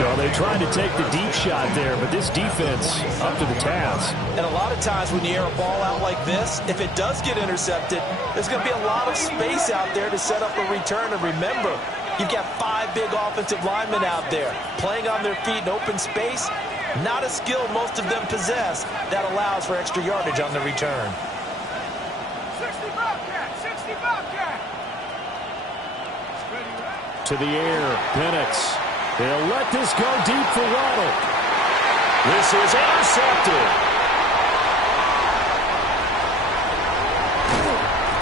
So they tried to take the deep shot there, but this defense up to the task. And a lot of times when you air a ball out like this, if it does get intercepted, there's going to be a lot of space out there to set up a return. And remember, you've got 5 big offensive linemen out there playing on their feet in open space. Not a skill most of them possess that allows for extra yardage on the return. 60 Bobcat, 60 Bobcat. To the air, Penix. They'll let this go deep for Waddle. This is intercepted.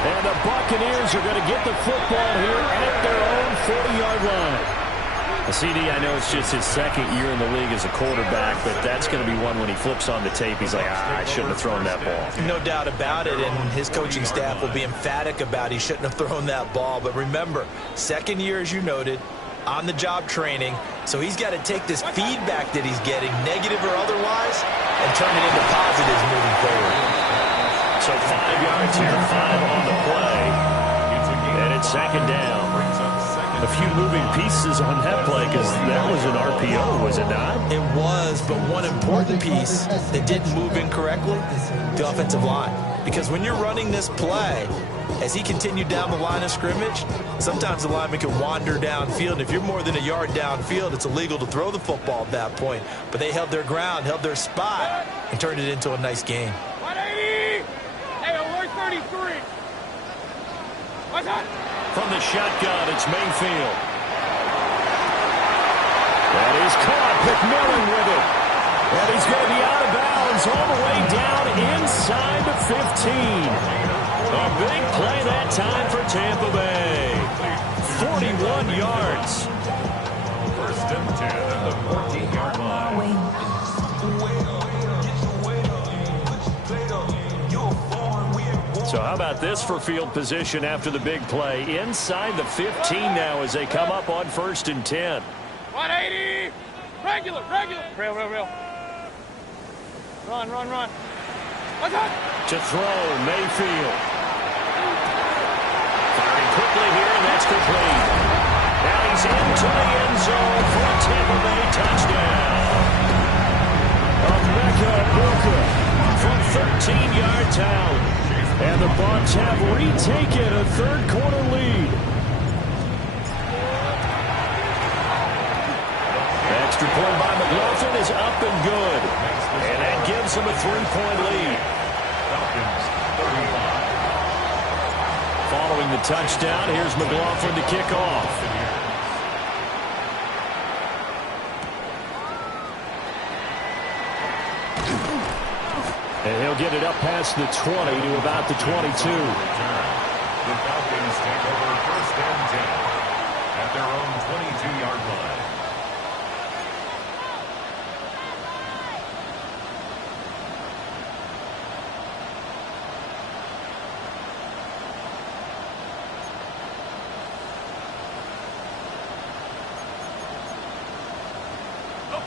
And the Buccaneers are going to get the football here at their own 40-yard line. CD, I know it's just his second year in the league as a quarterback, but that's going to be one when he flips on the tape. He's like, I shouldn't have thrown that ball. No doubt about it, and his coaching staff will be emphatic about he shouldn't have thrown that ball. But remember, second year, as you noted, on-the-job training, so he's got to take this feedback that he's getting, negative or otherwise, and turn it into positives moving forward. So 5 yards here, 5 on the play, and it's second down. A few moving pieces on that play because that was an RPO, was it not? It was, but one important piece that didn't move incorrectly, the offensive line. Because when you're running this play, as he continued down the line of scrimmage, sometimes the lineman can wander downfield. If you're more than a yard downfield, it's illegal to throw the football at that point. But they held their ground, held their spot, and turned it into a nice game. 180! Hey, alert 33! What's that? From the shotgun, it's Mayfield. That is caught. McMillan with it. And he's going to be out of bounds all the way down inside the 15. A big play that time for Tampa Bay. 41 yards. First and 10 at the 14-yard line. So how about this for field position after the big play? Inside the 15 now as they come up on 1st and 10. 180! Regular! Real. Run. What's that? To throw, Mayfield. Firing quickly here, and that's complete. Now he's into the end zone for a Tampa Bay touchdown. Emeka Egbuka from 13 yards out. And the Bucs have retaken a third-quarter lead. Extra point by McLaughlin is up and good. And that gives them a 3-point lead. Following the touchdown, here's McLaughlin to kick off. And he'll get it up past the 20 to about the 22. The Falcons take over 1st and 10 at their own 22-yard line.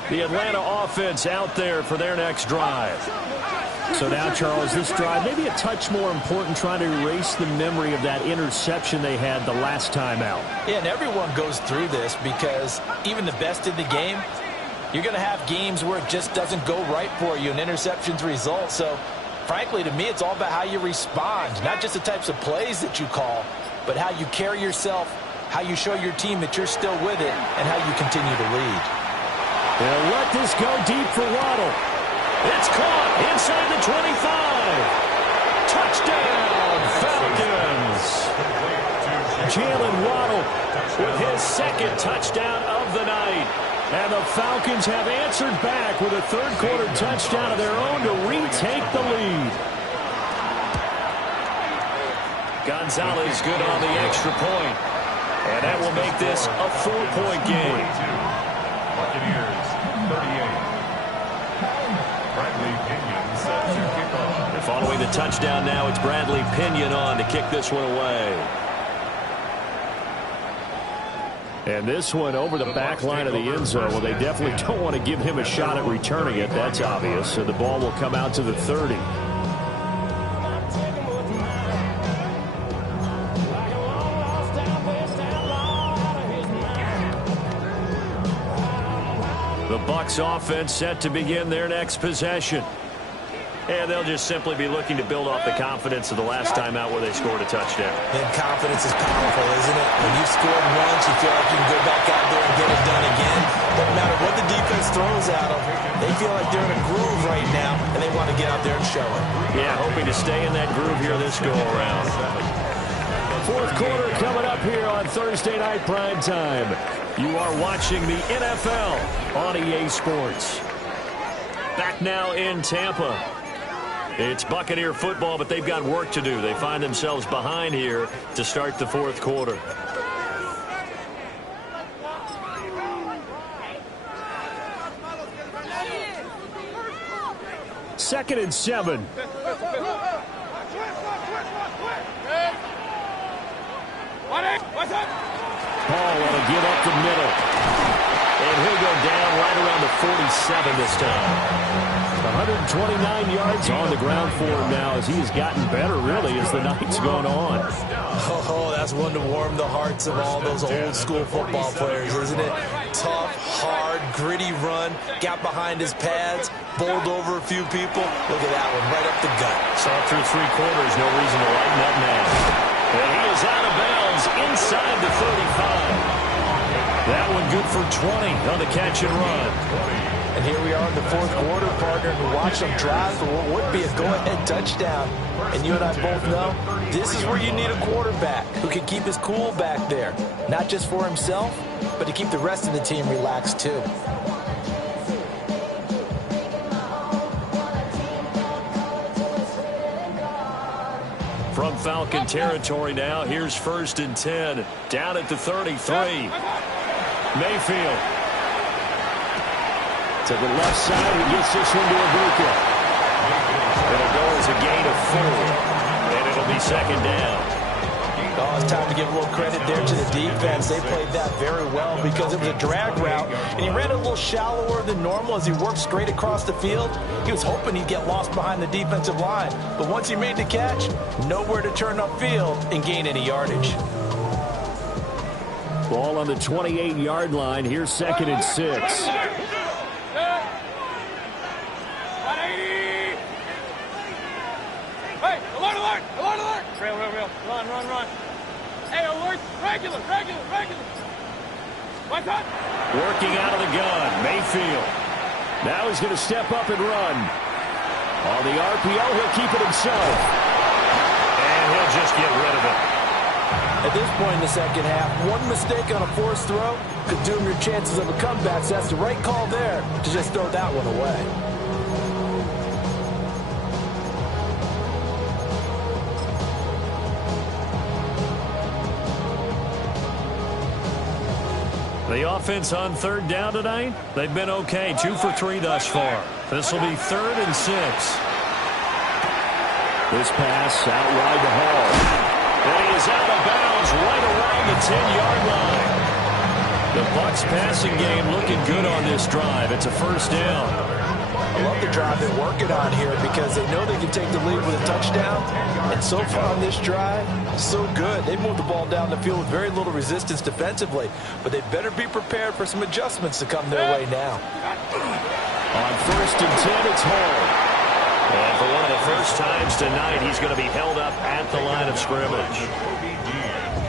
The Atlanta offense out there for their next drive. So now, Charles, this drive maybe a touch more important, trying to erase the memory of that interception they had the last time out. Yeah, and everyone goes through this because even the best in the game, you're going to have games where it just doesn't go right for you and interceptions result. So, frankly, to me, it's all about how you respond, not just the types of plays that you call, but how you carry yourself, how you show your team that you're still with it, and how you continue to lead. They'll let this go deep for Waddle. It's caught inside the 25. Touchdown, Falcons. Jalen Waddle with his second touchdown of the night. And the Falcons have answered back with a third-quarter touchdown of their own to retake the lead. Gonzalez good on the extra point. And that will make this a 4-point game. Buccaneers 38. Bradley Pinion set to kick off. And following the touchdown now, it's Bradley Pinion on to kick this one away. And this one over the back line of the end zone. Well, they definitely don't want to give him a shot at returning it. That's obvious. So the ball will come out to the 30. The Bucs offense set to begin their next possession. And they'll just simply be looking to build off the confidence of the last time out where they scored a touchdown. And confidence is powerful, isn't it? When you scored once, you feel like you can go back out there and get it done again. Doesn't matter what the defense throws at them. They feel like they're in a groove right now, and they want to get out there and show it. Yeah, hoping to stay in that groove here this go-around. Fourth quarter coming up here on Thursday Night Prime Time. You are watching the NFL on EA Sports. Back now in Tampa. It's Buccaneer football, but they've got work to do. They find themselves behind here to start the fourth quarter. Second and 7. Paul want to give up the middle. And he'll go down right around the 47 this time. 129 yards on the ground for him now as he has gotten better, really, as the night's gone on. Oh, that's one to warm the hearts of all those old-school football players, isn't it? Tough, hard, gritty run, got behind his pads, bowled over a few people. Look at that one, right up the gut. Saw through 3 quarters, no reason to lighten up now. And he is out of bounds inside the 35. That one good for 20 on the catch and run. And here we are in the fourth quarter, partner, and watch them drive for what would be a go-ahead touchdown. And you and I both know this is where you need a quarterback who can keep his cool back there. Not just for himself, but to keep the rest of the team relaxed too. From Falcon territory now, here's 1st and 10. Down at the 33. Mayfield. To the left side, he gets this one to Ibuka. It'll go as a gain of 4, and it'll be second down. Oh, it's time to give a little credit there to the defense. They played that very well because it was a drag route, and he ran a little shallower than normal as he worked straight across the field. He was hoping he'd get lost behind the defensive line, but once he made the catch, nowhere to turn upfield and gain any yardage. Ball on the 28-yard line. Here's 2nd and 6. Run. Hey, alert, regular. What's up? Working out of the gun, Mayfield. Now he's going to step up and run. On the RPO, he'll keep it himself. And he'll just get rid of it. At this point in the second half, one mistake on a forced throw could doom your chances of a comeback. So that's the right call there to just throw that one away. The offense on 3rd down tonight, they've been okay. 2 for 3 thus far. This will be 3rd and 6. This pass out wide to Hall. And he is out of bounds right around the 10-yard line. The Bucs passing game looking good on this drive. It's a 1st down. I love the drive they're working on here because they know they can take the lead with a touchdown. And so far on this drive, so good. They moved the ball down the field with very little resistance defensively. But they better be prepared for some adjustments to come their way now. On 1st and 10, it's Hall. And for one of the first times tonight, he's going to be held up at the line of scrimmage.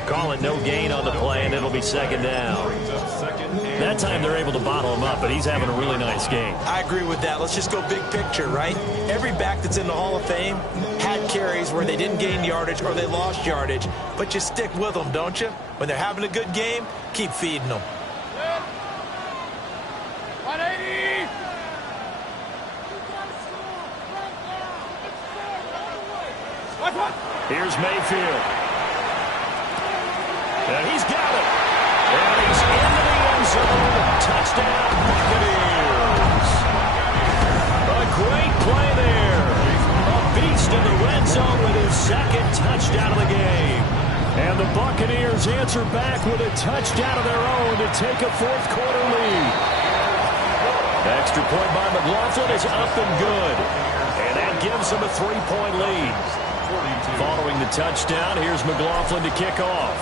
Call it no gain on the play, and it'll be 2nd down. That time they're able to bottle him up, but he's having a really nice game. I agree with that. Let's just go big picture, right? Every back that's in the Hall of Fame had carries where they didn't gain yardage or they lost yardage, but you stick with them, don't you? When they're having a good game, keep feeding them. 180! Here's Mayfield. And he's got it. And he's into the end zone. Touchdown, Buccaneers. A great play Falcons answer back with a touchdown of their own to take a fourth quarter lead. Extra point by McLaughlin is up and good. And that gives them a 3-point lead. Following the touchdown, here's McLaughlin to kick off.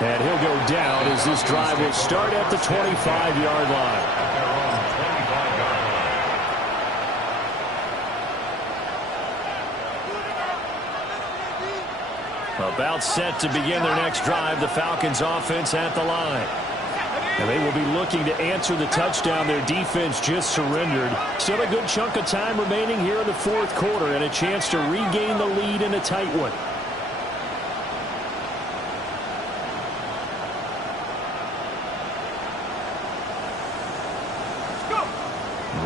And he'll go down as this drive will start at the 25-yard line. About set to begin their next drive, the Falcons offense at the line. And they will be looking to answer the touchdown their defense just surrendered. Still a good chunk of time remaining here in the fourth quarter and a chance to regain the lead in a tight one.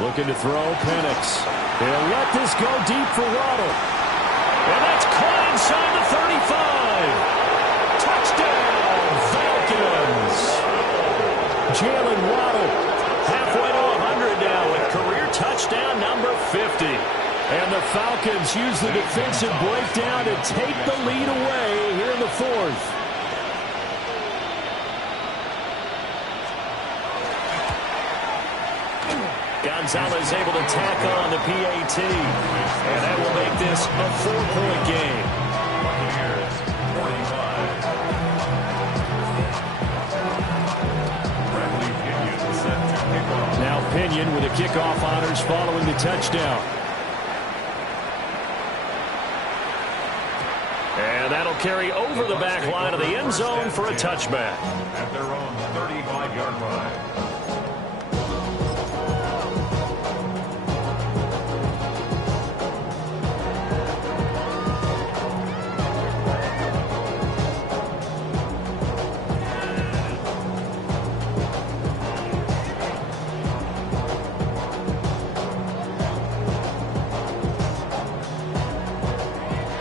Looking to throw, Penix. They'll let this go deep for Waddle. And that's caught inside the 35. Touchdown, Falcons. Jalen Waddle halfway to 100 now with career touchdown number 50. And the Falcons use the defensive breakdown to take the lead away here in the fourth. Gonzalez able to tack on the PAT. And that will make this a 4-point game. Now Pinion with the kickoff honors following the touchdown. And that'll carry over the back line of the end zone for a touchback. At their own 35-yard line.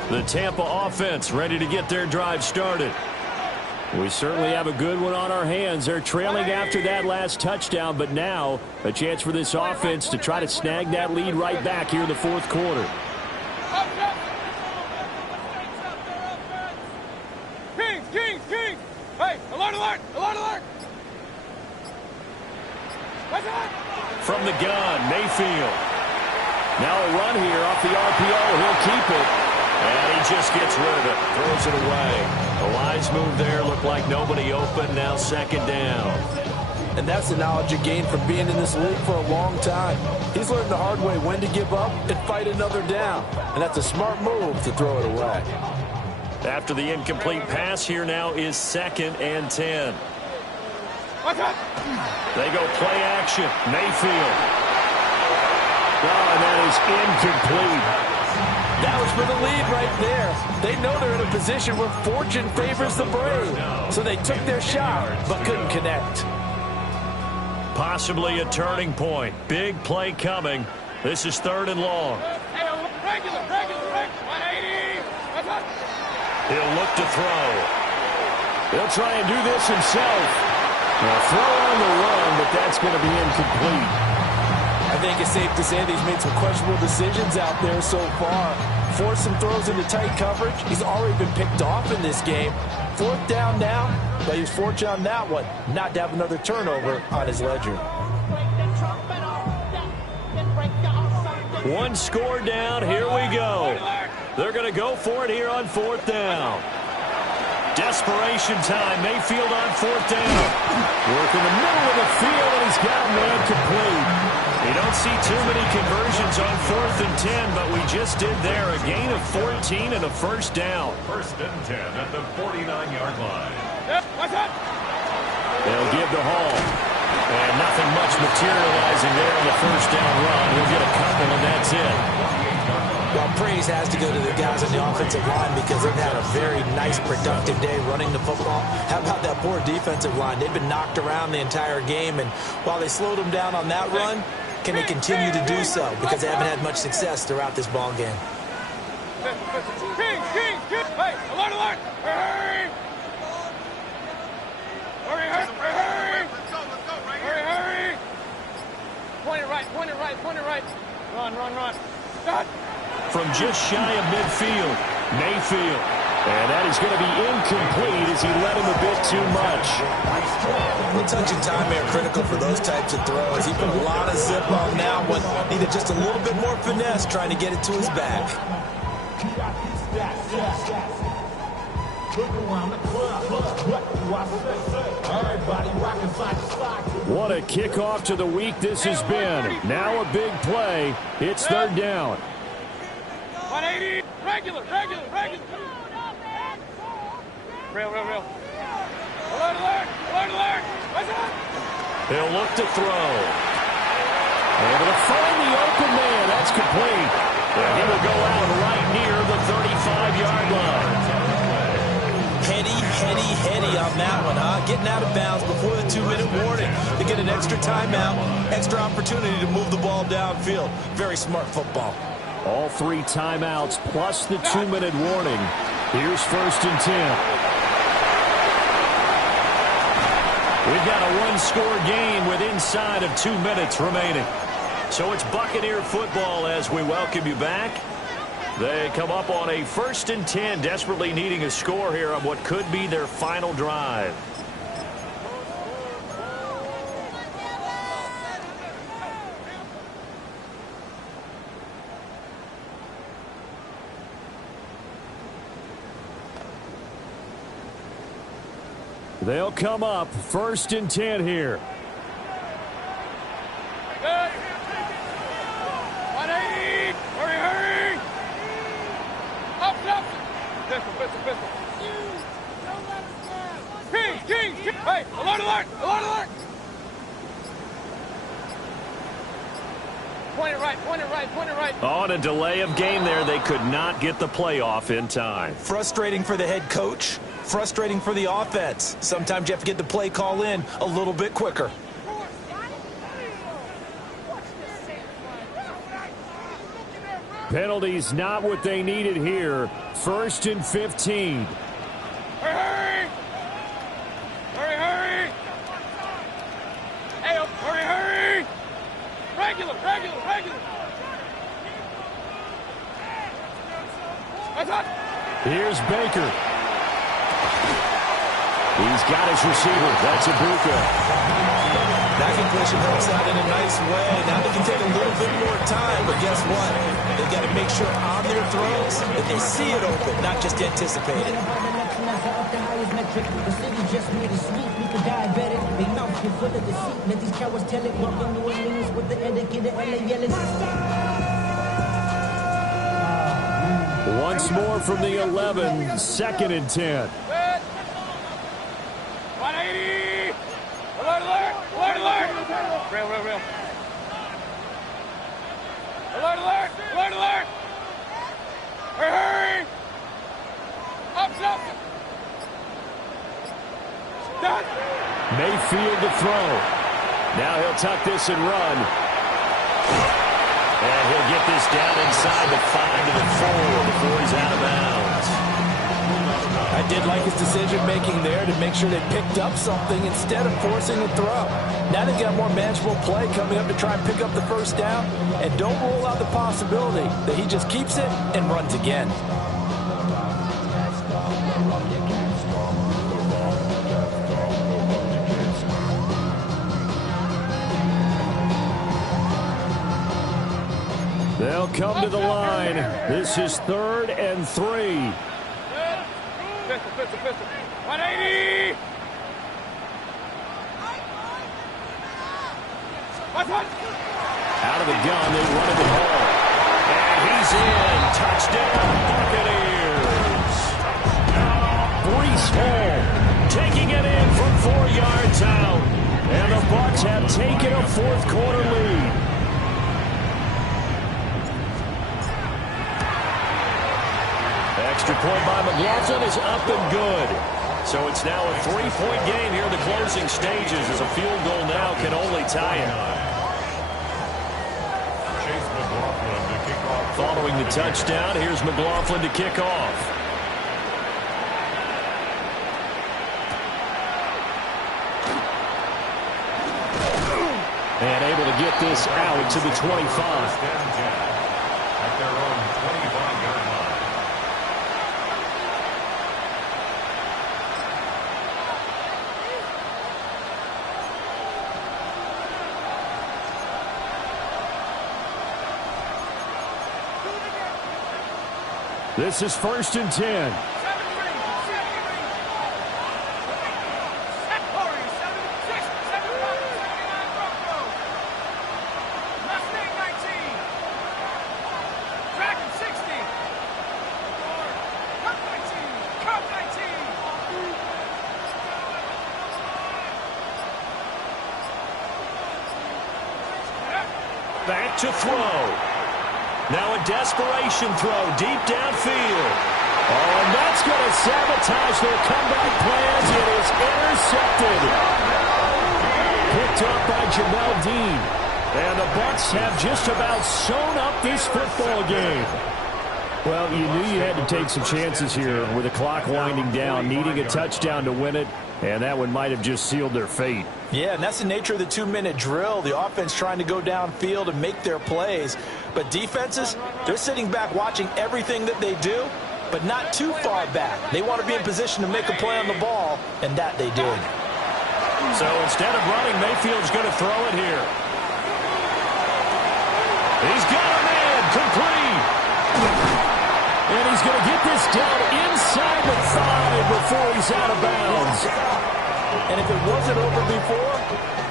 The Tampa offense ready to get their drive started. We certainly have a good one on our hands. They're trailing after that last touchdown, but now a chance for this offense to try to snag that lead right back here in the fourth quarter. Kings! Hey, alert! From the gun, Mayfield. Now a run here off the RPO. He'll keep it. And he just gets rid of it. Throws it away. A wise move there. Looked like nobody open. Now second down. And that's the knowledge you gain from being in this league for a long time. He's learned the hard way when to give up and fight another down. And that's a smart move to throw it away. After the incomplete pass, here now is 2nd and 10. They go play action. Mayfield. Oh, and that is incomplete. That was for the lead right there. They know they're in a position where fortune favors the brave. So they took their shot, but couldn't connect. Possibly a turning point. Big play coming. This is 3rd and long. Regular, 180. He'll look to throw. He'll try and do this himself. A throw on the run, but that's going to be incomplete. I think it's safe to say that he's made some questionable decisions out there so far. Forced some throws into tight coverage. He's already been picked off in this game. 4th down now, but he was fortunate on that one not to have another turnover on his ledger. One score down. Here we go. They're going to go for it here on 4th down. Desperation time. Mayfield on 4th down. Work in the middle of the field, and he's got man complete. You don't see too many conversions on 4th and 10, but we just did there. A gain of 14 and a first down. 1st and 10 at the 49-yard line. They'll give the Hall. And nothing much materializing there on the first down run. He'll get a couple, and that's it. Well, praise has to go to the guys on the offensive line because they've had a very nice, productive day running the football. How about that poor defensive line? They've been knocked around the entire game, and while they slowed them down on that run, can they continue to do so? Because they haven't had much success throughout this ball game. King! Hey, alert! Hurry! Hurry! Point it right. just shy of midfield. Mayfield. And that is going to be incomplete as he led him a bit too much. The touch and time are critical for those types of throws. He put a lot of zip on that one. Needed just a little bit more finesse trying to get it to his back. What a kickoff to the week this has been. Now a big play. It's third down. 180. Regular. Real. Alert. What's up? He'll look to throw. Able to find the open man. That's complete. And he will go out right near the 35-yard line. Heady on that one, huh? Getting out of bounds before the 2-minute warning to get an extra timeout, extra opportunity to move the ball downfield. Very smart football. All 3 timeouts plus the 2-minute warning. Here's 1st and 10. We've got a one-score game with inside of 2 minutes remaining. So it's Buccaneer football as we welcome you back. They come up on a 1st and 10, desperately needing a score here on what could be their final drive. They'll come up 1st and 10 here. Good. 180. Hurry. Up. Pistol. King. Hey, alert. Point it right. On a delay of game there, they could not get the playoff in time. Frustrating for the head coach. Frustrating for the offense. Sometimes you have to get the play call in a little bit quicker. Penalties not what they needed here. 1st and 15. Hurry. Hey, hurry. Regular. That's hot. Here's Baker. He's got his receiver. That's Ibuka. That completion helps out in a nice way. Now they can take a little bit more time, but guess what? They've got to make sure on their throws that they see it open, not just anticipate it. Once more from the 11, 2nd and 10. 180. Alert. Real. Alert. Hurry. Up. Done. Mayfield to throw. Now he'll tuck this and run. And he'll get this down inside the 5 to the 4 before he's out of bounds. I did like his decision-making there to make sure they picked up something instead of forcing a throw. Now they've got more manageable play coming up to try and pick up the 1st down, and don't rule out the possibility that he just keeps it and runs again. They'll come to the line. This is 3rd and 3. Pistol. 180. Out of the gun, they run it the ball. And he's in. Touchdown, Buccaneers. Breece Hall taking it in from 4 yards out. And the Bucs have taken a 4th quarter lead. Extra point by McLaughlin is up and good. So it's now a 3-point game here in the closing stages as a field goal now can only tie it. Following the touchdown, here's McLaughlin to kick off. And able to get this out to the 25. At their own 25. This is 1st and 10. Back to throw. Now a desperation throw deep downfield. Oh, and that's going to sabotage their comeback plans. It is intercepted. Picked up by Jamel Dean. And the Bucs have just about sewn up this football game. Well, you knew you had to take some chances here with the clock winding down, needing a touchdown to win it, and that one might have just sealed their fate. Yeah, and that's the nature of the 2-minute drill. The offense trying to go downfield and make their plays. But defenses, they're sitting back watching everything that they do, but not too far back. They want to be in position to make a play on the ball, and that they did. So instead of running, Mayfield's going to throw it here. He's got a man, complete. And he's going to get this down inside the 5 before he's out of bounds. And if it wasn't over before,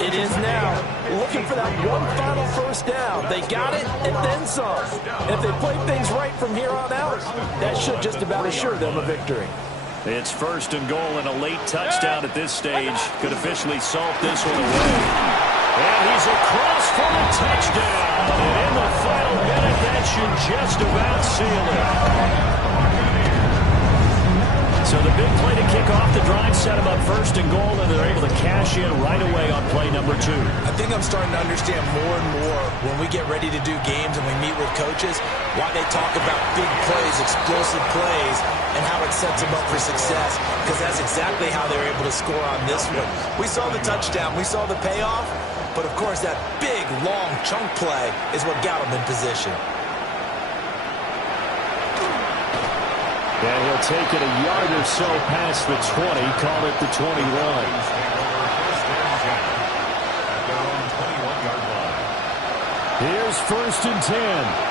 it is now. Looking for that one final first down. They got it and then some. And if they play things right from here on out, that should just about assure them a victory. It's 1st and goal, and a late touchdown at this stage could officially salt this one away. And he's across for a touchdown. And in the final minute, that should just about seal it. So the big play to kick off the drive set them up 1st and goal, and they're able to cash in right away on play number 2. I think I'm starting to understand more and more when we get ready to do games and we meet with coaches why they talk about big plays, explosive plays, and how it sets them up for success, because that's exactly how they're able to score on this one. We saw the touchdown. We saw the payoff. But, of course, that big, long chunk play is what got him in position. And he'll take it a yard or so past the 20, call it the 21. Here's 1st and 10.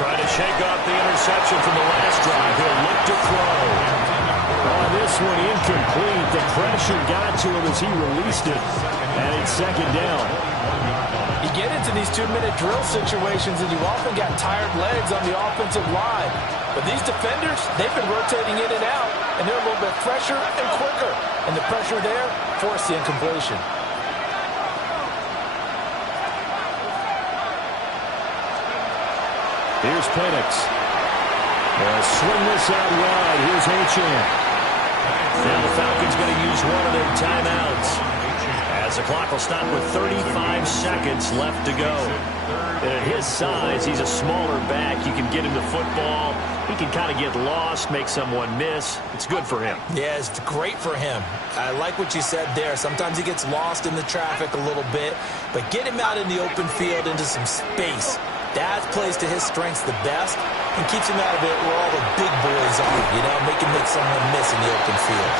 Trying to shake off the interception from the last drive. He'll look to throw. Oh, this one incomplete. The pressure got to him as he released it. And it's 2nd down. You get into these 2-minute drill situations, and you've often got tired legs on the offensive line. But these defenders, they've been rotating in and out, and they're a little bit fresher and quicker. And the pressure there forced the incompletion. Here's Penix. They'll swing this out wide. Here's Achane. Now the Falcons going to use one of their timeouts, as the clock will stop with 35 seconds left to go. And at his size, he's a smaller back. You can get him the football. He can kind of get lost, make someone miss. It's good for him. Yeah, it's great for him. I like what you said there. Sometimes he gets lost in the traffic a little bit, but get him out in the open field into some space. That plays to his strengths the best and keeps him out of it where all the big boys are, you know, make someone miss in the open field.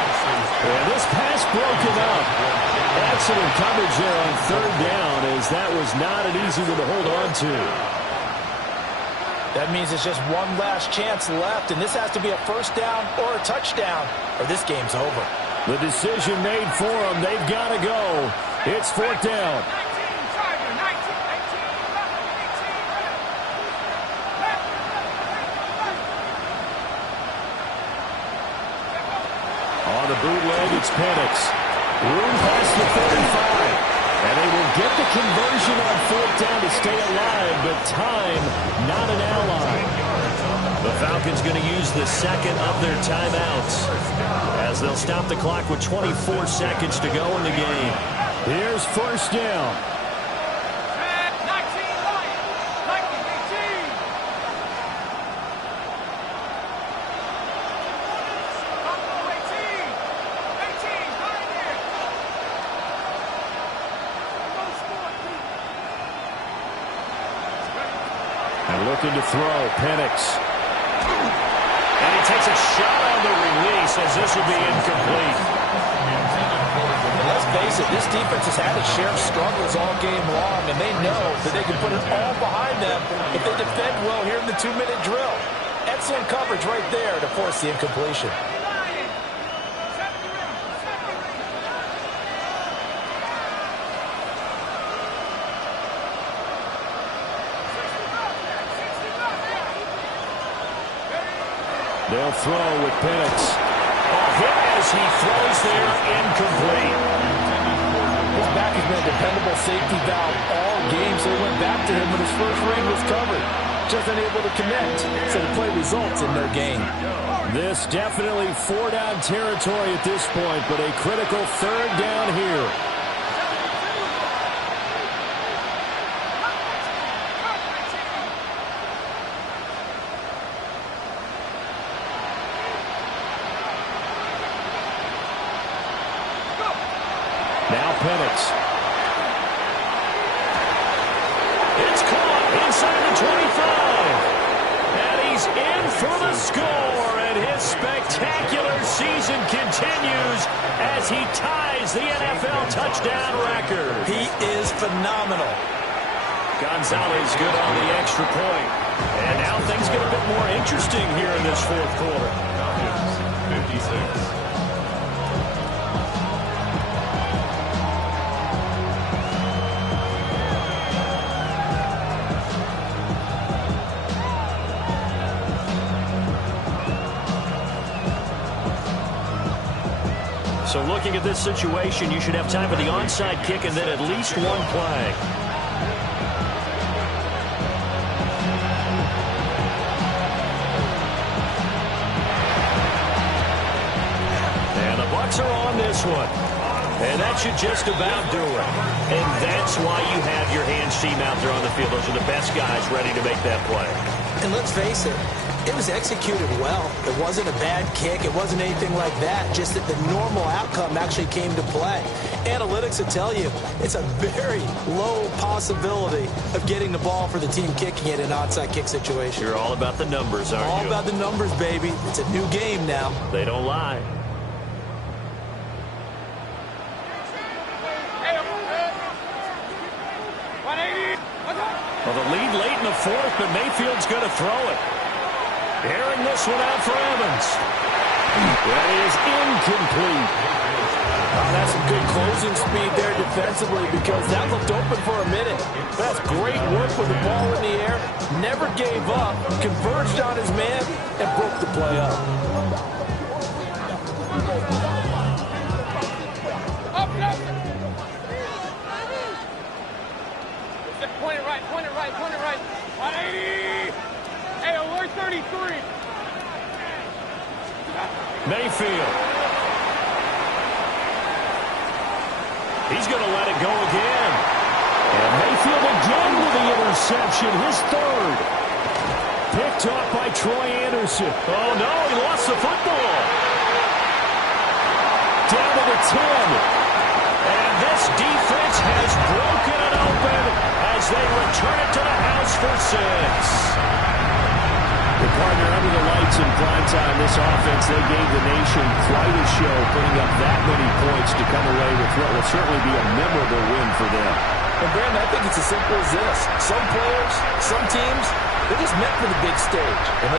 And this pass broken up. Excellent coverage there on 3rd down, as that was not an easy one to hold on to. That means it's just one last chance left, and this has to be a 1st down or a touchdown, or this game's over. The decision made for them. They've got to go. It's 4th down. On the bootleg, it's Penix. Room past the 35. And they will get the conversion on 4th down to stay alive, but time not an ally. The Falcons going to use the 2nd of their timeouts, as they'll stop the clock with 24 seconds to go in the game. Here's 1st down. looking to throw, Penix. And he takes a shot on the release as this will be incomplete. Let's face it, this defense has had its share of struggles all game long, and they know that they can put it all behind them if they defend well here in the 2-minute drill. Excellent coverage right there to force the incompletion. They'll throw with Penix. Hit as he throws there, incomplete. His back has been a dependable safety valve all game, so they went back to him when his first read was covered. Just unable to connect, so the play results in their gain. This definitely 4-down territory at this point, but a critical 3rd down here. Now Penix. It's caught inside the 25. And he's in for the score. And his spectacular season continues as he ties the NFL touchdown record. He is phenomenal. Gonzalez good on the extra point. And now things get a bit more interesting here in this 4th quarter. 56. So looking at this situation, you should have time for the onside kick and then at least one play. And the Bucs are on this one. And that should just about do it. And that's why you have your hands team out there on the field. Those are the best guys ready to make that play. And let's face it, it was executed well. It wasn't a bad kick. It wasn't anything like that. Just that the normal outcome actually came to play. Analytics will tell you it's a very low possibility of getting the ball for the team kicking it in an onside kick situation. You're all about the numbers, aren't you? All about the numbers, baby. It's a new game now. They don't lie. Well, the lead late in the 4th, but Mayfield's going to throw it. Airing this one out for Evans. That is incomplete. That's some good closing speed there defensively because that looked open for a minute. That's great work with the ball in the air. Never gave up, converged on his man, and broke the play up. Point it right, point it right, point it right. 180. Hey, alert 33. Mayfield. He's going to let it go again. And Mayfield again with the interception, his 3rd. Picked off by Troy Anderson. Oh, no, he lost the football. Down to the 10. And this defense has broken it open as they return it to the house for 6. The partner under the lights in prime time, this offense, they gave the nation quite a show, putting up that many points to come away with what will certainly be a memorable win for them. And Brandon, I think it's as simple as this. Some players, some teams, they're just meant for the big stage. And